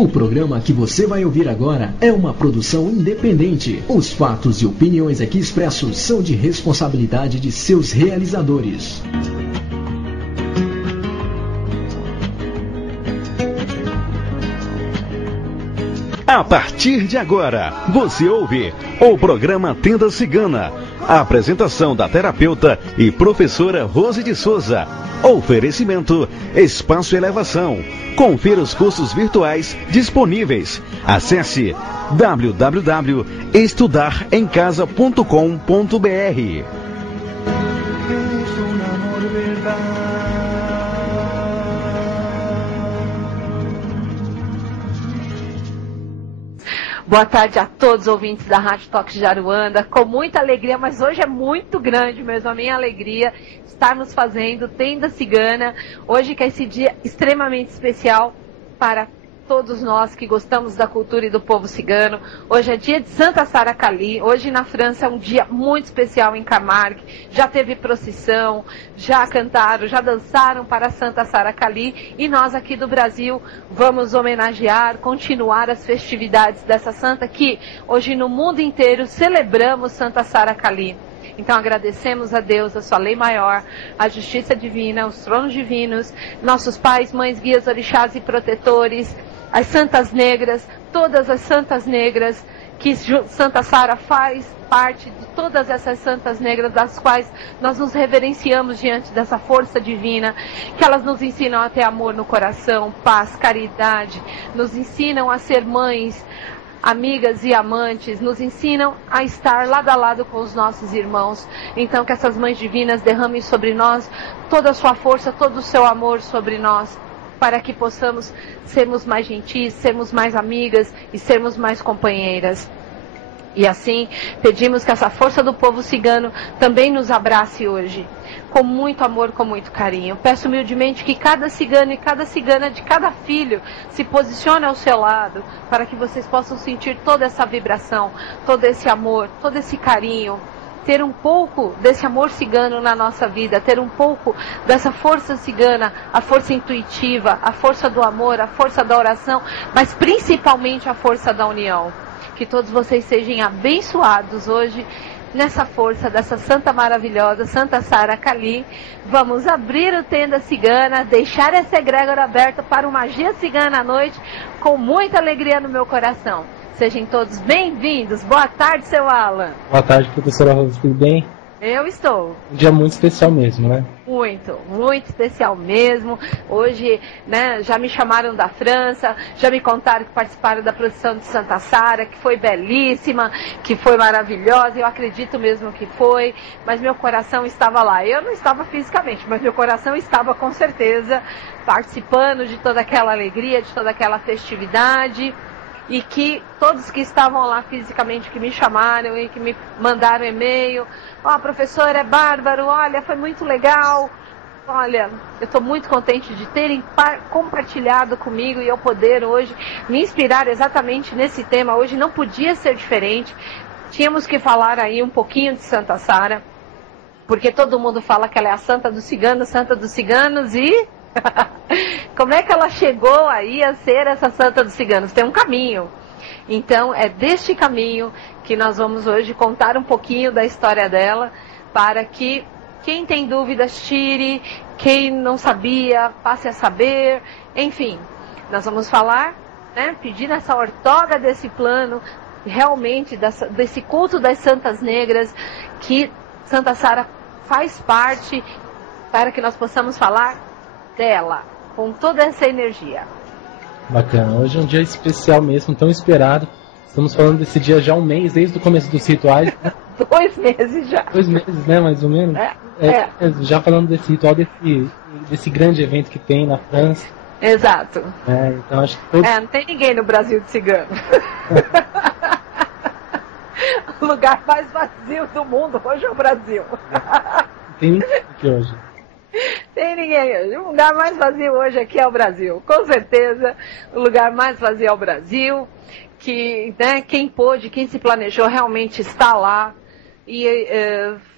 O programa que você vai ouvir agora é uma produção independente. Os fatos e opiniões aqui expressos são de responsabilidade de seus realizadores. A partir de agora, você ouve o programa Tenda Cigana. A apresentação da terapeuta e professora Rose de Souza. Oferecimento Espaço Elevação. Confira os cursos virtuais disponíveis. Acesse www.estudaremcasa.com.br. Boa tarde a todos os ouvintes da Rádio Toque de Aruanda, com muita alegria, mas hoje é muito grande mesmo a minha alegria estarmos fazendo Tenda Cigana, hoje que é esse dia extremamente especial para todos nós que gostamos da cultura e do povo cigano. Hoje é dia de Santa Sara Cali, hoje na França é um dia muito especial em Camargue, já teve procissão, já cantaram, já dançaram para Santa Sara Cali e nós aqui do Brasil vamos homenagear, continuar as festividades dessa santa que hoje no mundo inteiro celebramos Santa Sara Cali. Então agradecemos a Deus, a sua lei maior, a justiça divina, os tronos divinos, nossos pais, mães, guias, orixás e protetores, as santas negras, todas as santas negras, que Santa Sara faz parte de todas essas santas negras, das quais nós nos reverenciamos diante dessa força divina, que elas nos ensinam a ter amor no coração, paz, caridade, nos ensinam a ser mães, amigas e amantes, nos ensinam a estar lado a lado com os nossos irmãos. Então que essas mães divinas derramem sobre nós toda a sua força, todo o seu amor sobre nós, para que possamos sermos mais gentis, sermos mais amigas e sermos mais companheiras. E assim, pedimos que essa força do povo cigano também nos abrace hoje, com muito amor, com muito carinho. Peço humildemente que cada cigano e cada cigana de cada filho se posicione ao seu lado, para que vocês possam sentir toda essa vibração, todo esse amor, todo esse carinho, ter um pouco desse amor cigano na nossa vida, ter um pouco dessa força cigana, a força intuitiva, a força do amor, a força da oração, mas principalmente a força da união. Que todos vocês sejam abençoados hoje nessa força dessa santa maravilhosa, Santa Sara Cali. Vamos abrir o Tenda Cigana, deixar essa egrégora aberta para uma magia cigana à noite, com muita alegria no meu coração. Sejam todos bem-vindos. Boa tarde, seu Alan. Boa tarde, professora Rose, tudo bem? Eu estou. Um dia muito especial mesmo, né? Muito, muito especial mesmo. Hoje, né, já me chamaram da França, já me contaram que participaram da procissão de Santa Sara, que foi belíssima, que foi maravilhosa, eu acredito mesmo que foi, mas meu coração estava lá. Eu não estava fisicamente, mas meu coração estava com certeza participando de toda aquela alegria, de toda aquela festividade. E que todos que estavam lá fisicamente, que me chamaram e que me mandaram e-mail, professor, é bárbaro, olha, foi muito legal, olha, eu estou muito contente de terem compartilhado comigo e eu poder hoje me inspirar exatamente nesse tema. Hoje não podia ser diferente, tínhamos que falar aí um pouquinho de Santa Sara, porque todo mundo fala que ela é a santa dos ciganos e... Como é que ela chegou aí a ser essa santa dos ciganos? Tem um caminho. Então é deste caminho que nós vamos hoje contar um pouquinho da história dela, para que quem tem dúvidas tire, quem não sabia passe a saber. Enfim, nós vamos falar, né, pedir essa ortoga desse plano, realmente desse culto das santas negras, que Santa Sara faz parte, para que nós possamos falar dela, com toda essa energia. Bacana, hoje é um dia especial mesmo, tão esperado. Estamos falando desse dia já há um mês, desde o começo dos rituais, né? 2 meses já. 2 meses, né, mais ou menos? Já falando desse ritual, desse grande evento que tem na França. Exato. Então acho que todos... não tem ninguém no Brasil de cigano. O lugar mais vazio do mundo hoje é o Brasil. Tem ninguém aqui hoje. Tem ninguém hoje. O lugar mais vazio hoje aqui é o Brasil. Com certeza, o lugar mais vazio é o Brasil. Que, né, quem pôde, quem se planejou realmente está lá e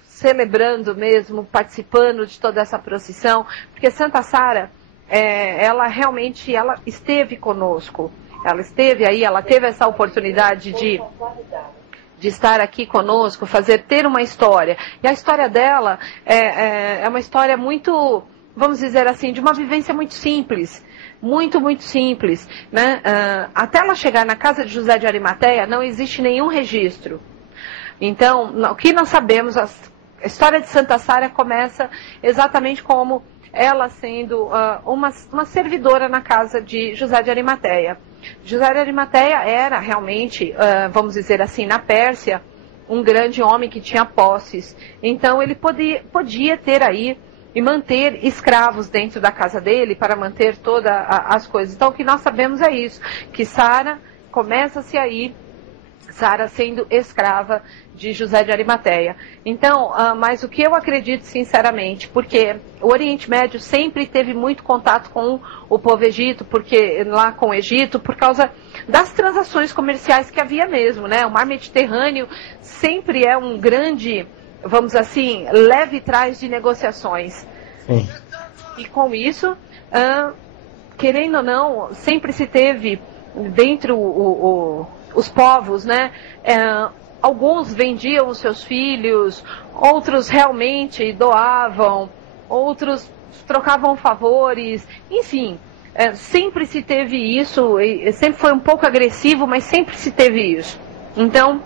celebrando mesmo, participando de toda essa procissão. Porque Santa Sara, ela realmente esteve conosco. ela esteve aí, ela teve essa oportunidade de estar aqui conosco, ter uma história. E a história dela é uma história muito, vamos dizer assim, de uma vivência muito simples. Muito, muito simples. Né? Até ela chegar na casa de José de Arimateia, não existe nenhum registro. Então, o que nós sabemos, a história de Santa Sara começa exatamente como ela sendo uma servidora na casa de José de Arimateia. José de Arimateia era realmente, vamos dizer assim, na Pérsia, um grande homem que tinha posses. Então ele podia ter aí e manter escravos dentro da casa dele para manter todas as coisas. Então o que nós sabemos é isso, que Sara começa-se aí, Sara sendo escrava de José de Arimateia. Então, mas o que eu acredito sinceramente, porque o Oriente Médio sempre teve muito contato com o povo egito, porque lá com o Egito, por causa das transações comerciais que havia mesmo, né? O mar Mediterrâneo sempre é um grande, vamos assim, leve trás de negociações. Sim. E com isso, querendo ou não, sempre se teve dentro os povos, né? Alguns vendiam os seus filhos, outros realmente doavam, outros trocavam favores, enfim, sempre se teve isso, sempre foi um pouco agressivo, mas sempre se teve isso. Então,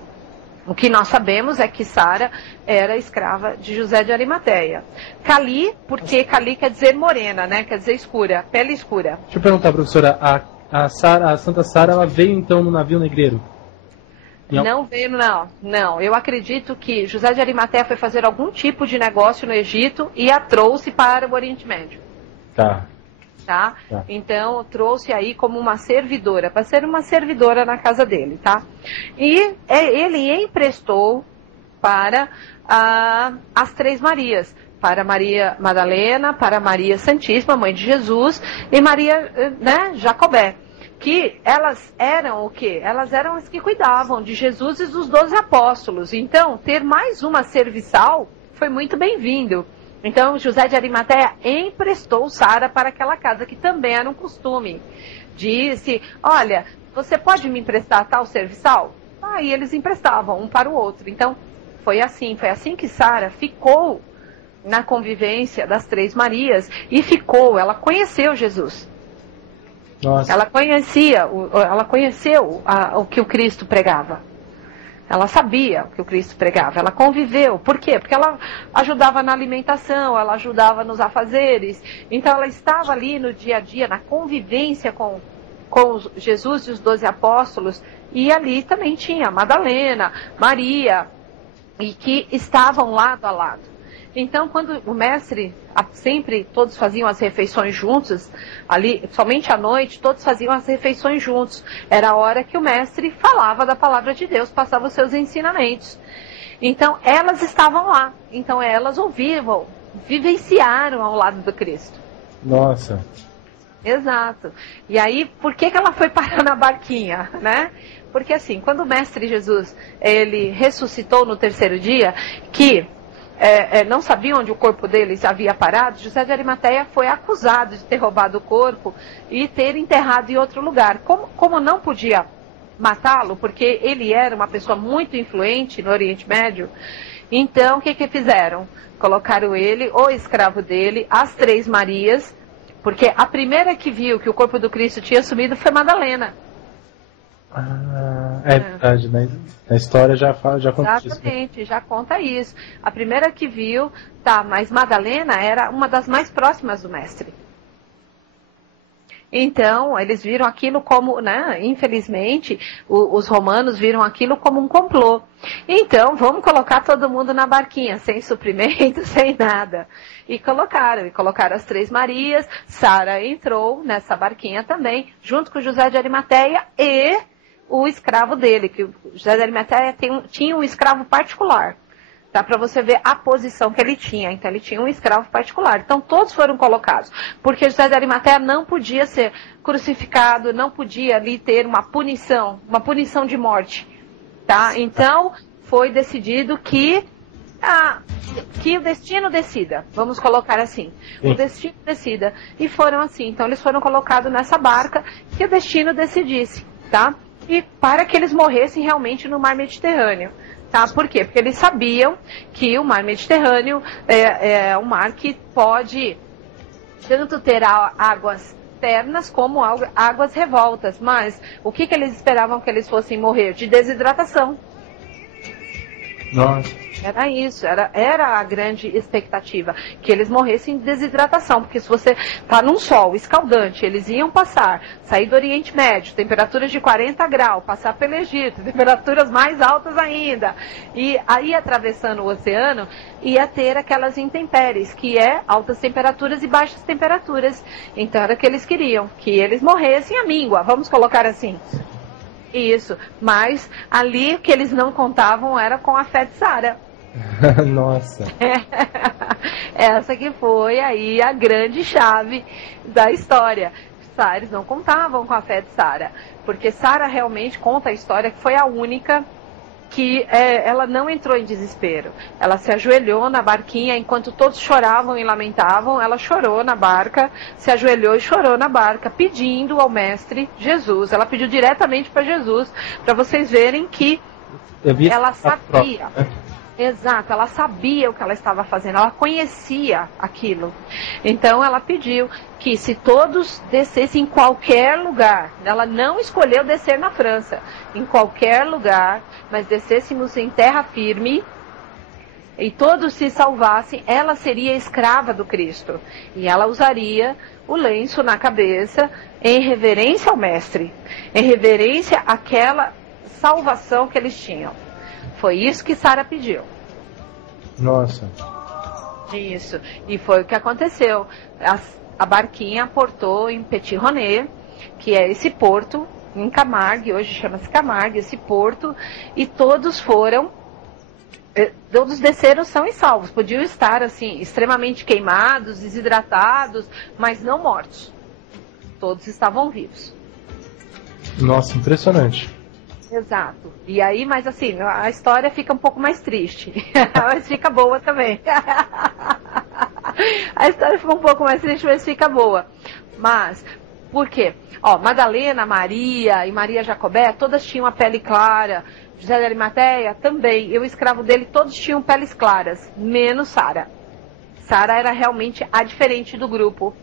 o que nós sabemos é que Sara era escrava de José de Arimateia. Cali, porque Cali quer dizer morena, né? Quer dizer escura, pele escura. Deixa eu perguntar, professora, a Santa Sara, ela veio então no navio negreiro? Não veio, não. Eu acredito que José de Arimateia foi fazer algum tipo de negócio no Egito e a trouxe para o Oriente Médio. Tá. Então, trouxe aí como uma servidora, para ser uma servidora na casa dele, tá? E ele emprestou para as Três Marias, para Maria Madalena, para Maria Santíssima, mãe de Jesus, e Maria, né, Jacobé. Que elas eram o quê? Elas eram as que cuidavam de Jesus e dos 12 apóstolos. Então, ter mais uma serviçal foi muito bem-vindo. Então, José de Arimateia emprestou Sara para aquela casa, que também era um costume. Disse, olha, você pode me emprestar tal serviçal? E eles emprestavam um para o outro. Então, foi assim que Sara ficou na convivência das Três Marias e ela conheceu Jesus. Nossa. Ela conheceu o que o Cristo pregava. Ela sabia o que o Cristo pregava. Ela conviveu. Por quê? Porque ela ajudava na alimentação, ela ajudava nos afazeres. Então ela estava ali no dia a dia, na convivência com Jesus e os 12 apóstolos. E ali também tinha Madalena, Maria, e que estavam lado a lado. Então, quando o mestre, sempre todos faziam as refeições juntos, ali, somente à noite, todos faziam as refeições juntos. Era a hora que o mestre falava da palavra de Deus, passava os seus ensinamentos. Então, elas estavam lá. Então, elas ouviram, vivenciaram ao lado do Cristo. Nossa. Exato. E aí, por que ela foi parar na barquinha, né? Porque assim, quando o mestre Jesus, ele ressuscitou no terceiro dia, que não sabiam onde o corpo deles havia parado, José de Arimateia foi acusado de ter roubado o corpo e ter enterrado em outro lugar. Como não podia matá-lo, porque ele era uma pessoa muito influente no Oriente Médio, então o que fizeram? Colocaram ele, o escravo dele, as Três Marias, porque a primeira que viu que o corpo do Cristo tinha sumido foi Madalena. É verdade, né? Na história já conta isso. Exatamente, já conta isso. A primeira que viu, mas Madalena era uma das mais próximas do mestre. Então, eles viram aquilo como, né, infelizmente, os romanos viram aquilo como um complô. Então, vamos colocar todo mundo na barquinha, sem suprimento, sem nada. E colocaram as Três Marias, Sara entrou nessa barquinha também, junto com José de Arimateia e o escravo dele, que o José de Arimateia tinha um escravo particular. Dá para você ver a posição que ele tinha. Então, ele tinha um escravo particular. Então, todos foram colocados. Porque José de Arimateia não podia ser crucificado, não podia ali ter uma punição de morte. Tá? Então, foi decidido que que o destino decida, vamos colocar assim, Sim. o destino decida, e foram assim, então eles foram colocados nessa barca que o destino decidisse, tá? E para que eles morressem realmente no mar Mediterrâneo, tá? Por quê? Porque eles sabiam que o mar Mediterrâneo é um mar que pode tanto ter águas ternas como águas revoltas, mas o que eles esperavam que eles fossem morrer? De desidratação. Nossa. Era isso, era a grande expectativa, que eles morressem de desidratação, porque se você está num sol escaldante, eles iam sair do Oriente Médio, temperaturas de 40 graus, passar pelo Egito, temperaturas mais altas ainda, e aí atravessando o oceano, ia ter aquelas intempéries, que é altas temperaturas e baixas temperaturas. Então era o que eles queriam, que eles morressem à míngua, vamos colocar assim. Isso, mas ali o que eles não contavam era com a fé de Sara. Nossa. Essa que foi aí a grande chave da história. Eles não contavam com a fé de Sara, porque Sara realmente conta a história que foi a única que ela não entrou em desespero. Ela se ajoelhou na barquinha, enquanto todos choravam e lamentavam, ela chorou na barca, se ajoelhou e chorou na barca, pedindo ao Mestre Jesus. Ela pediu diretamente para Jesus, para vocês verem que ela sabia. Exato, ela sabia o que ela estava fazendo, ela conhecia aquilo. Então ela pediu que se todos descessem em qualquer lugar, ela não escolheu descer na França, em qualquer lugar, mas descêssemos em terra firme e todos se salvassem, ela seria escrava do Cristo. E ela usaria o lenço na cabeça em reverência ao Mestre, em reverência àquela salvação que eles tinham. Foi isso que Sara pediu. Nossa. Isso. E foi o que aconteceu. A barquinha aportou em Petit-Roné, que é esse porto, em Camargue, hoje chama-se Camargue, esse porto, e todos desceram são e salvos. Podiam estar, assim, extremamente queimados, desidratados, mas não mortos. Todos estavam vivos. Nossa, impressionante. Exato. E aí, mas assim, a história fica um pouco mais triste. Mas fica boa também. A história fica um pouco mais triste, mas fica boa. Mas, por quê? Madalena, Maria e Maria Jacobé, todas tinham a pele clara. José de Arimateia também. Eu, escravo dele, todos tinham peles claras, menos Sara. Sara era realmente a diferente do grupo.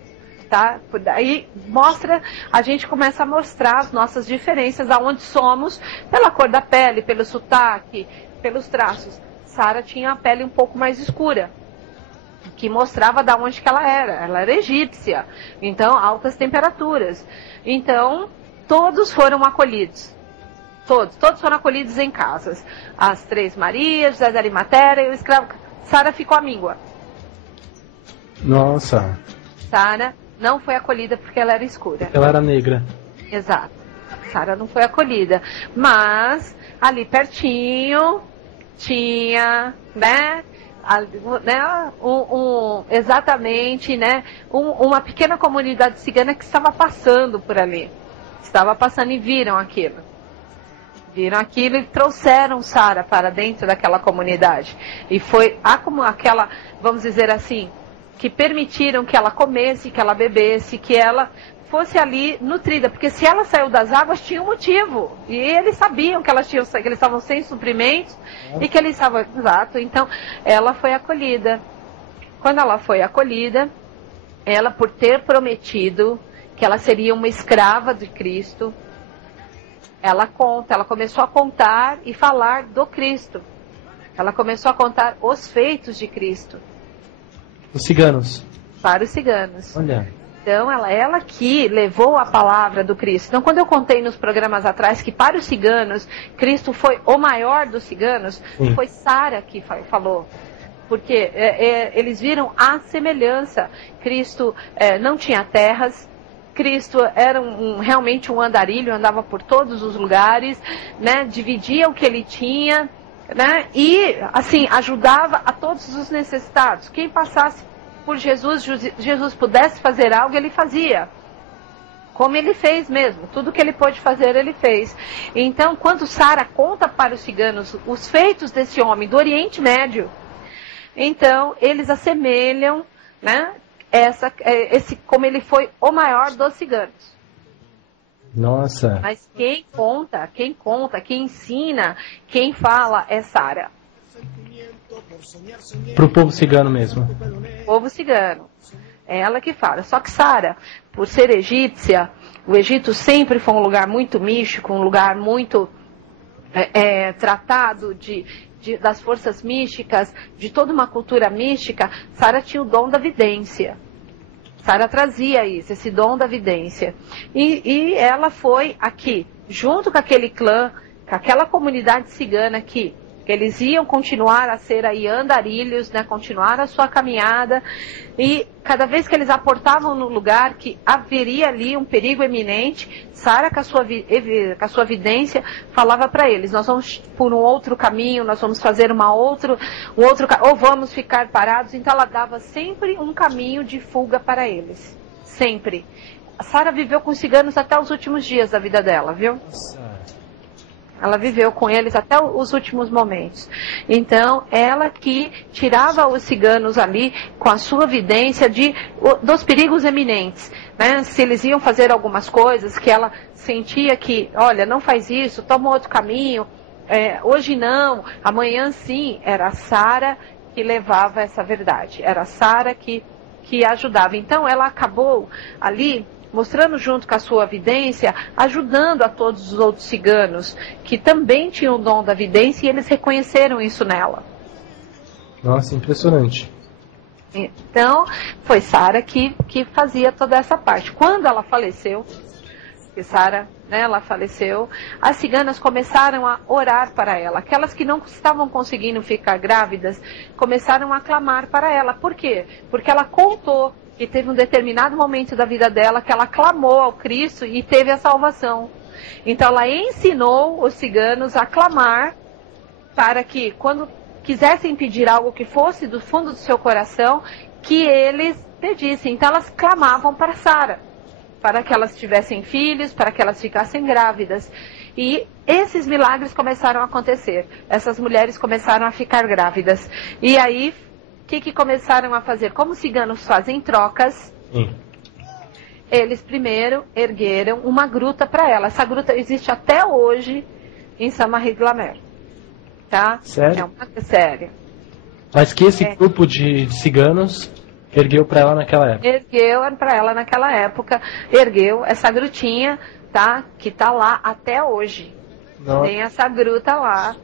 Tá? Daí a gente começa a mostrar as nossas diferenças, aonde somos, pela cor da pele, pelo sotaque, pelos traços. Sara tinha a pele um pouco mais escura, que mostrava da onde que ela era egípcia, então altas temperaturas. Então todos foram acolhidos, todos foram acolhidos em casas. As três Marias, José de Arimateia e o escravo. Sara ficou à míngua. Nossa. Sara não foi acolhida porque ela era escura. Ela era negra. Exato. Sara não foi acolhida. Mas, ali pertinho, tinha, exatamente, uma pequena comunidade cigana que estava passando por ali. Estava passando e viram aquilo. Viram aquilo e trouxeram Sara para dentro daquela comunidade. E foi aquela, vamos dizer assim, que permitiram que ela comesse, que ela bebesse, que ela fosse ali nutrida, porque se ela saiu das águas tinha um motivo, e eles sabiam que eles estavam sem suprimentos e que eles estavam, exato, então ela foi acolhida. Quando ela foi acolhida, ela, por ter prometido que ela seria uma escrava de Cristo, ela começou a contar e falar do Cristo, ela começou a contar os feitos de Cristo. Os ciganos. Para os ciganos. Olha. Então, ela que levou a palavra do Cristo. Então, quando eu contei nos programas atrás que para os ciganos, Cristo foi o maior dos ciganos, Sim. Foi Sara que falou. Porque eles viram a semelhança. Cristo não tinha terras, Cristo era realmente um andarilho, andava por todos os lugares, dividia o que ele tinha, e assim ajudava a todos os necessitados. Quem passasse por Jesus pudesse fazer algo, ele fazia, como ele fez mesmo, tudo que ele pôde fazer, ele fez. Então, quando Sara conta para os ciganos os feitos desse homem do Oriente Médio, Então, eles assemelham, né, como ele foi o maior dos ciganos. Nossa. Mas quem conta, quem ensina, quem fala é Sara. Pro povo cigano mesmo. Povo cigano. É ela que fala. Só que Sara, por ser egípcia, o Egito sempre foi um lugar muito místico, um lugar muito tratado das forças místicas, de toda uma cultura mística. Sara tinha o dom da vidência. Sara trazia isso, esse dom da vidência. E ela foi aqui, junto com aquele clã, com aquela comunidade cigana aqui, que eles iam continuar a ser aí andarilhos, né, continuar a sua caminhada, e cada vez que eles aportavam no lugar que haveria ali um perigo eminente, Sara, com a sua vidência, falava para eles: nós vamos por um outro caminho, nós vamos fazer ou vamos ficar parados. Então ela dava sempre um caminho de fuga para eles, sempre. Sara viveu com os ciganos até os últimos dias da vida dela, viu? Ela viveu com eles até os últimos momentos. Então, ela que tirava os ciganos ali com a sua vidência dos perigos eminentes, né? Se eles iam fazer algumas coisas que ela sentia que, olha, não faz isso, toma outro caminho, hoje não, amanhã sim. Era Sara que levava essa verdade. Era Sara que ajudava. Então, ela acabou ali mostrando junto com a sua vidência, ajudando a todos os outros ciganos, que também tinham o dom da vidência, e eles reconheceram isso nela. Nossa, impressionante. Então, foi Sara que fazia toda essa parte. Quando ela faleceu, que Sara, né, ela faleceu, as ciganas começaram a orar para ela. Aquelas que não estavam conseguindo ficar grávidas, começaram a clamar para ela. Por quê? Porque ela contou que teve um determinado momento da vida dela que ela clamou ao Cristo e teve a salvação. Então ela ensinou os ciganos a clamar para que, quando quisessem pedir algo que fosse do fundo do seu coração, que eles pedissem. Então elas clamavam para Sara, para que elas tivessem filhos, para que elas ficassem grávidas. E esses milagres começaram a acontecer. Essas mulheres começaram a ficar grávidas. E aí, o que começaram a fazer? Como os ciganos fazem trocas, eles primeiro ergueram uma gruta para ela. Essa gruta existe até hoje em Samaria de Lamer. Tá? Sério? Sério. Mas que esse grupo de ciganos ergueu para ela naquela época? Ergueu para ela naquela época. Ergueu essa grutinha, tá? Que tá lá até hoje. Nossa. Tem essa gruta lá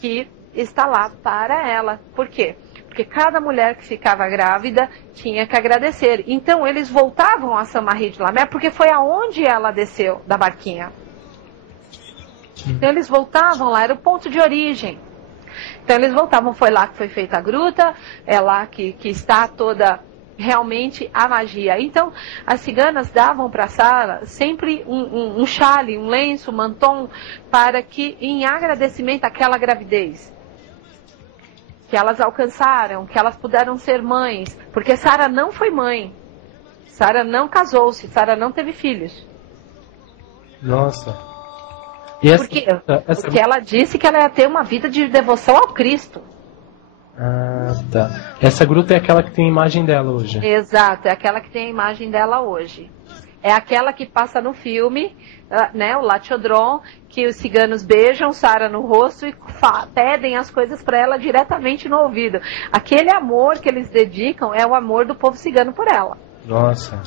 que está lá para ela. Por quê? Porque cada mulher que ficava grávida tinha que agradecer. Então eles voltavam a Samaria de Lamer, porque foi aonde ela desceu da barquinha. Então eles voltavam lá, era o ponto de origem. Então eles voltavam, foi lá que foi feita a gruta, é lá que está toda realmente a magia. Então as ciganas davam para Sara sempre um chale, um lenço, um mantom, para que, em agradecimento àquela gravidez que elas alcançaram, que elas puderam ser mães, porque Sara não foi mãe, Sara não casou-se, Sara não teve filhos. Nossa. E porque ela disse que ela ia ter uma vida de devoção ao Cristo. Ah, tá. Essa gruta é aquela que tem a imagem dela hoje. Exato, é aquela que tem a imagem dela hoje. É aquela que passa no filme, né, o Lachodron, que os ciganos beijam Sara no rosto e pedem as coisas para ela diretamente no ouvido. Aquele amor que eles dedicam é o amor do povo cigano por ela. Nossa.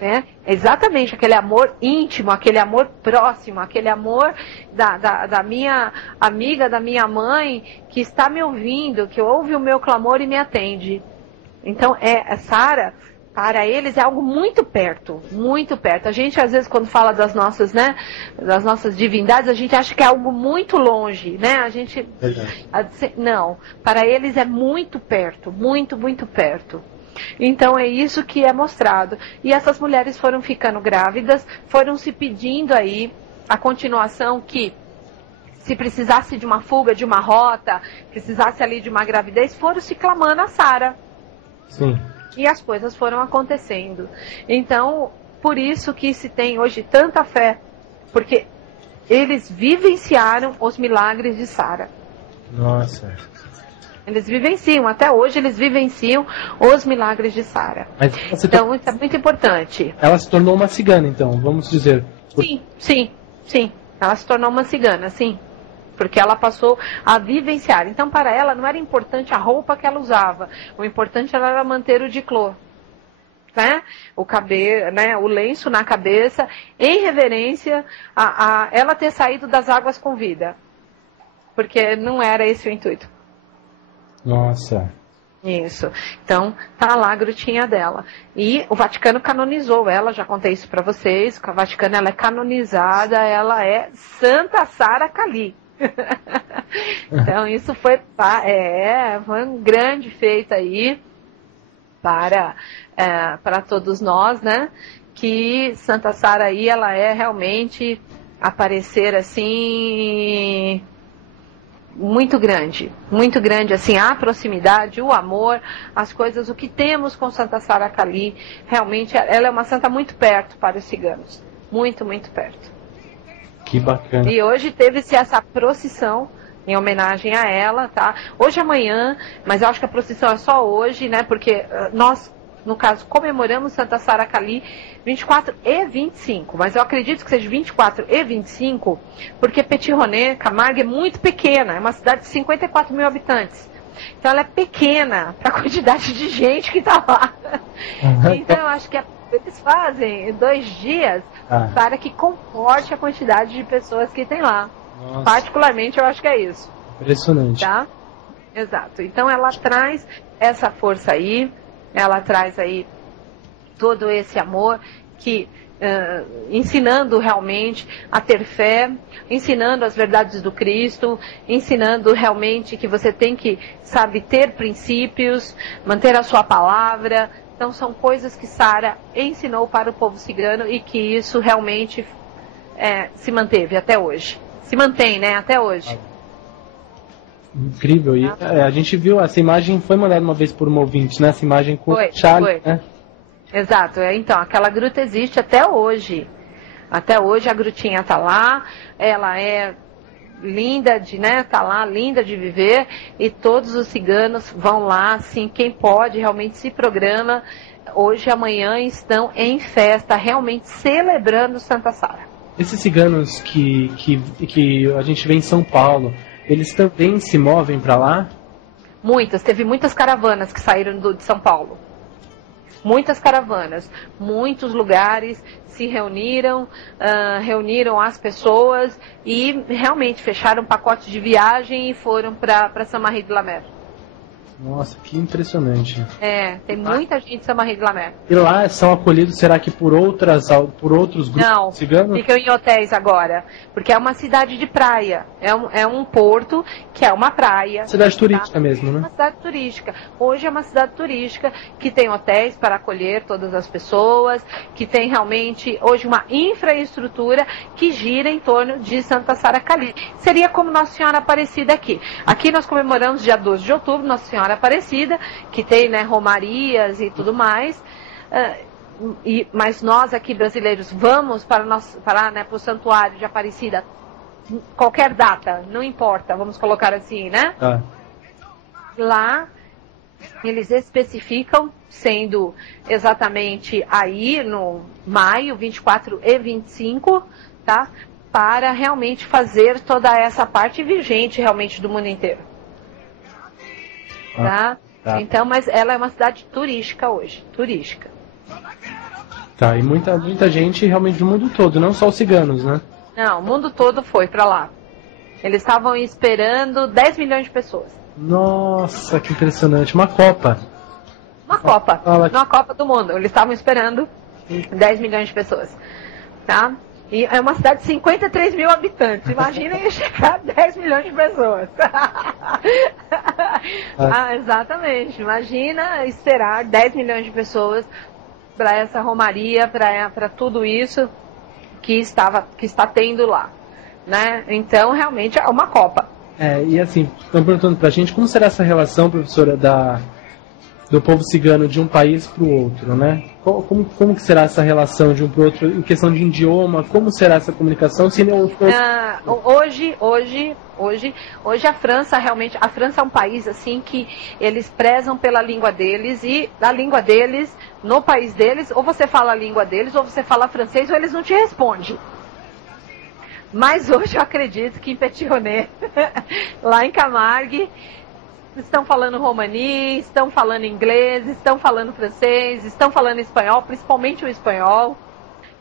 É exatamente aquele amor íntimo, aquele amor próximo, aquele amor da minha amiga, da minha mãe, que está me ouvindo, que ouve o meu clamor e me atende. Então, Sara, para eles é algo muito perto, muito perto. A gente, às vezes, quando fala das nossas, né, das nossas divindades, a gente acha que é algo muito longe, né? A gente, não, para eles é muito perto, muito, muito perto. Então é isso que é mostrado. E essas mulheres foram ficando grávidas, foram se pedindo aí a continuação, que se precisasse de uma fuga, de uma rota, precisasse ali de uma gravidez, foram se clamando a Sara. Sim. E as coisas foram acontecendo. Então, por isso que se tem hoje tanta fé, porque eles vivenciaram os milagres de Sara. Nossa. Eles vivenciam, até hoje eles vivenciam os milagres de Sara. Então isso é muito importante. Ela se tornou uma cigana, então, vamos dizer. Sim. Ela se tornou uma cigana, sim. Porque ela passou a vivenciar. Então para ela não era importante a roupa que ela usava. O importante era manter o diclô. Né? O cabelo, né? O lenço na cabeça, em reverência a ela ter saído das águas com vida. Porque não era esse o intuito. Nossa. Isso. Então, tá lá a grutinha dela. E o Vaticano canonizou ela, já contei isso para vocês. O Vaticano, ela é canonizada, ela é Santa Sara Kali. Então, isso foi um grande feito aí para todos nós, né? Que Santa Sara aí, ela é realmente aparecer assim... muito grande, assim, a proximidade, o amor, as coisas, o que temos com Santa Sara Kali, realmente ela é uma santa muito perto para os ciganos, muito perto. Que bacana. E hoje teve-se essa procissão em homenagem a ela, tá? Hoje, amanhã, mas eu acho que a procissão é só hoje, né? Porque nós, no caso, comemoramos Santa Sara Kali 24 e 25, mas eu acredito que seja 24 e 25, porque Petit-Roné, Camargue, é muito pequena, é uma cidade de 54 mil habitantes. Então ela é pequena para a quantidade de gente que está lá. Então eu acho que eles fazem 2 dias para que comporte a quantidade de pessoas que tem lá. Nossa. Particularmente eu acho que é isso. Impressionante. Tá? Exato. Então ela traz essa força aí, ela traz aí todo esse amor que ensinando realmente a ter fé, ensinando as verdades do Cristo, ensinando realmente que você tem que, sabe, ter princípios, manter a sua palavra. Então são coisas que Sara ensinou para o povo cigano e que isso realmente se manteve até hoje. Se mantém, né, até hoje. Incrível. E a gente viu, essa imagem foi mandada uma vez por um ouvinte, né? Essa imagem com o Charlie, né? Exato. Então, aquela gruta existe até hoje. Até hoje a grutinha tá lá, ela é linda de, né, tá lá, linda de viver, e todos os ciganos vão lá, assim, quem pode realmente se programa. Hoje e amanhã estão em festa, realmente celebrando Santa Sara. Esses ciganos que a gente vê em São Paulo, eles também se movem para lá? Teve muitas caravanas que saíram de São Paulo. Muitas caravanas, muitos lugares se reuniram as pessoas e realmente fecharam pacotes de viagem e foram para Saint-Marie de la Mer. Nossa, que impressionante. Tem muita gente em Saint-Marie de la Mer. E lá são acolhidos, será que por outros grupos ciganos? Não, ficam em hotéis agora, porque é uma cidade de praia, é um porto que é uma praia. Cidade turística mesmo, né? Uma cidade turística. Hoje é uma cidade turística que tem hotéis para acolher todas as pessoas, que tem realmente hoje uma infraestrutura que gira em torno de Santa Sara Kali. Seria como Nossa Senhora Aparecida aqui. Aqui nós comemoramos dia 12 de outubro, Nossa Senhora Aparecida, que tem, né, romarias e tudo mais, mas nós aqui brasileiros vamos para o Santuário de Aparecida qualquer data, não importa, vamos colocar assim, né? Lá eles especificam, sendo exatamente aí no maio 24 e 25, tá? Para realmente fazer toda essa parte vigente realmente do mundo inteiro. Tá? Então, mas ela é uma cidade turística hoje, turística. Tá, e muita gente realmente do mundo todo, não só os ciganos, né? Não, o mundo todo foi pra lá. Eles estavam esperando 10 milhões de pessoas. Nossa, que impressionante, uma Copa. Uma Copa do Mundo, eles estavam esperando 10 milhões de pessoas, tá? E é uma cidade de 53 mil habitantes. Imaginem chegar a 10 milhões de pessoas. Exatamente. Imagina esperar 10 milhões de pessoas para essa romaria, para tudo isso que está tendo lá. Né? Então, realmente, é uma Copa. E assim, estão perguntando para a gente como será essa relação, professora, do povo cigano de um país para o outro, né? Como que será essa relação de um para o outro em questão de idioma? Como será essa comunicação? Se não Hoje a França é um país assim que eles prezam pela língua deles, e a língua deles, no país deles, ou você fala a língua deles, ou você fala francês, ou eles não te respondem. Mas hoje eu acredito que em Petionnet, lá em Camargue, estão falando romani, estão falando inglês, estão falando francês, estão falando espanhol, principalmente o espanhol.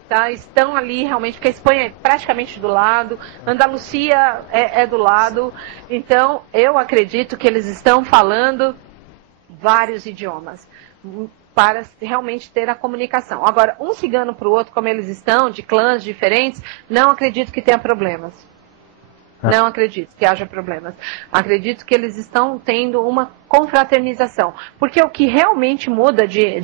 Tá? Estão ali realmente, porque a Espanha é praticamente do lado, Andalucia é do lado, então eu acredito que eles estão falando vários idiomas para realmente ter a comunicação. Agora, um cigano para o outro, como eles estão, de clãs diferentes, não acredito que tenha problemas. Não acredito que haja problemas. Acredito que eles estão tendo uma confraternização. Porque o que realmente muda de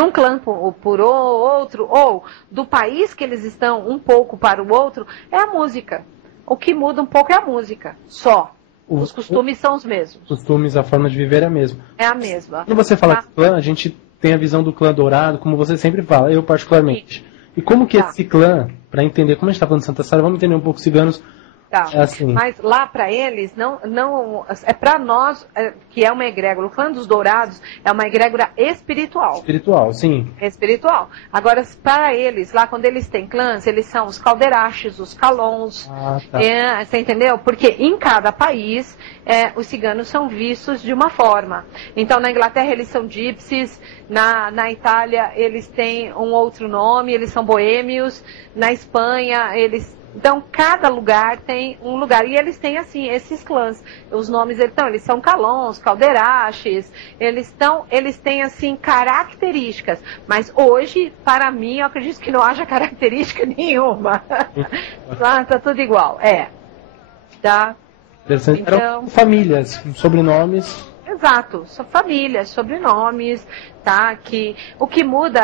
um clã por outro, ou do país que eles estão um pouco para o outro, é a música. O que muda um pouco é a música, só. Os costumes são os mesmos. Os costumes, a forma de viver é a mesma. É a mesma. Quando você fala de clã, a gente tem a visão do clã dourado, como você sempre fala, eu particularmente. Sim. E como que esse clã, para entender, como a gente está falando de Santa Sara, vamos entender um pouco ciganos. Tá. É assim. Mas lá para eles, não é para nós que é uma egrégora. O clã dos Dourados é uma egrégora espiritual. Espiritual, sim. Espiritual. Agora, para eles, lá quando eles têm clãs, eles são os Calderaches, os Calons. Tá. Você entendeu? Porque em cada país, os ciganos são vistos de uma forma. Então, na Inglaterra, eles são gypsies. Na Itália, eles têm um outro nome, eles são boêmios. Na Espanha, então, cada lugar tem um lugar. E eles têm, assim, esses clãs. Os nomes, eles são Calons, Calderaches. Eles têm, assim, características. Mas hoje, para mim, eu acredito que não haja característica nenhuma. Tá tudo igual. Tá? Então, eram famílias, sobrenomes. Exato, são famílias, sobrenomes, tá? O que muda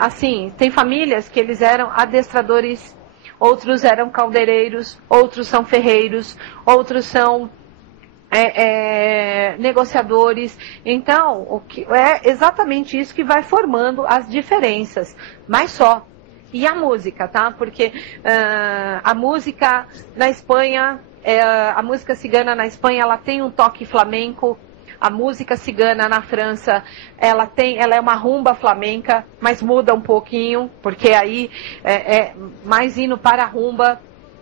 assim, tem famílias que eles eram adestradores, outros eram caldeireiros, outros são ferreiros, outros são negociadores. Então, é exatamente isso que vai formando as diferenças, mas só. E a música, tá? Porque a música na Espanha, a música cigana na Espanha, ela tem um toque flamenco. A música cigana na França, ela é uma rumba flamenca, mas muda um pouquinho, porque aí é mais indo para a rumba.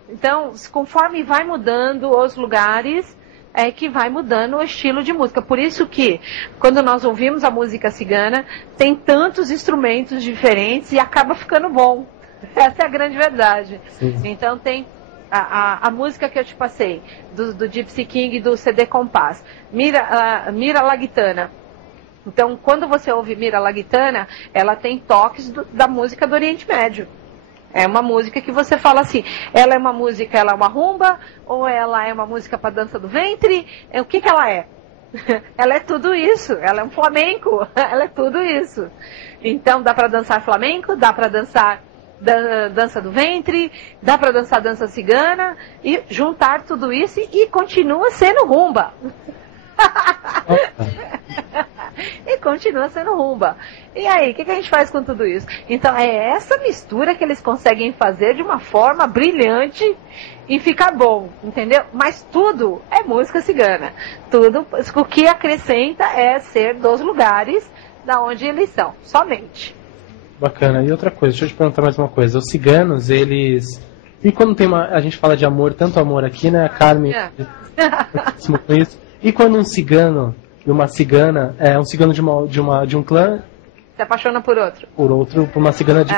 Então, conforme vai mudando os lugares, é que vai mudando o estilo de música. Por isso que, quando nós ouvimos a música cigana, tem tantos instrumentos diferentes e acaba ficando bom. Essa é a grande verdade. Sim. Então, tem a música que eu te passei, do Gypsy King, do CD Compass, Mira La Gitana. Então, quando você ouve Mira La Gitana, ela tem toques da música do Oriente Médio. É uma música que você fala assim, ela é uma rumba, ou ela é uma música para dança do ventre? O que ela é? Ela é tudo isso, ela é um flamenco, ela é tudo isso. Então, dá para dançar flamenco, dá para dançar dança do ventre, dá para dançar dança cigana, e juntar tudo isso e continua sendo rumba. E continua sendo rumba. E aí, o que a gente faz com tudo isso? Então, é essa mistura que eles conseguem fazer de uma forma brilhante e ficar bom, entendeu? Mas tudo é música cigana. Tudo, o que acrescenta é ser dos lugares da onde eles são, somente. Bacana. E outra coisa, deixa eu te perguntar mais uma coisa. Os ciganos, eles... E quando a gente fala de amor, tanto amor aqui, né? A Carmen... com isso. E quando um cigano e uma cigana, um cigano de um clã... Se apaixona por outro. Por uma cigana de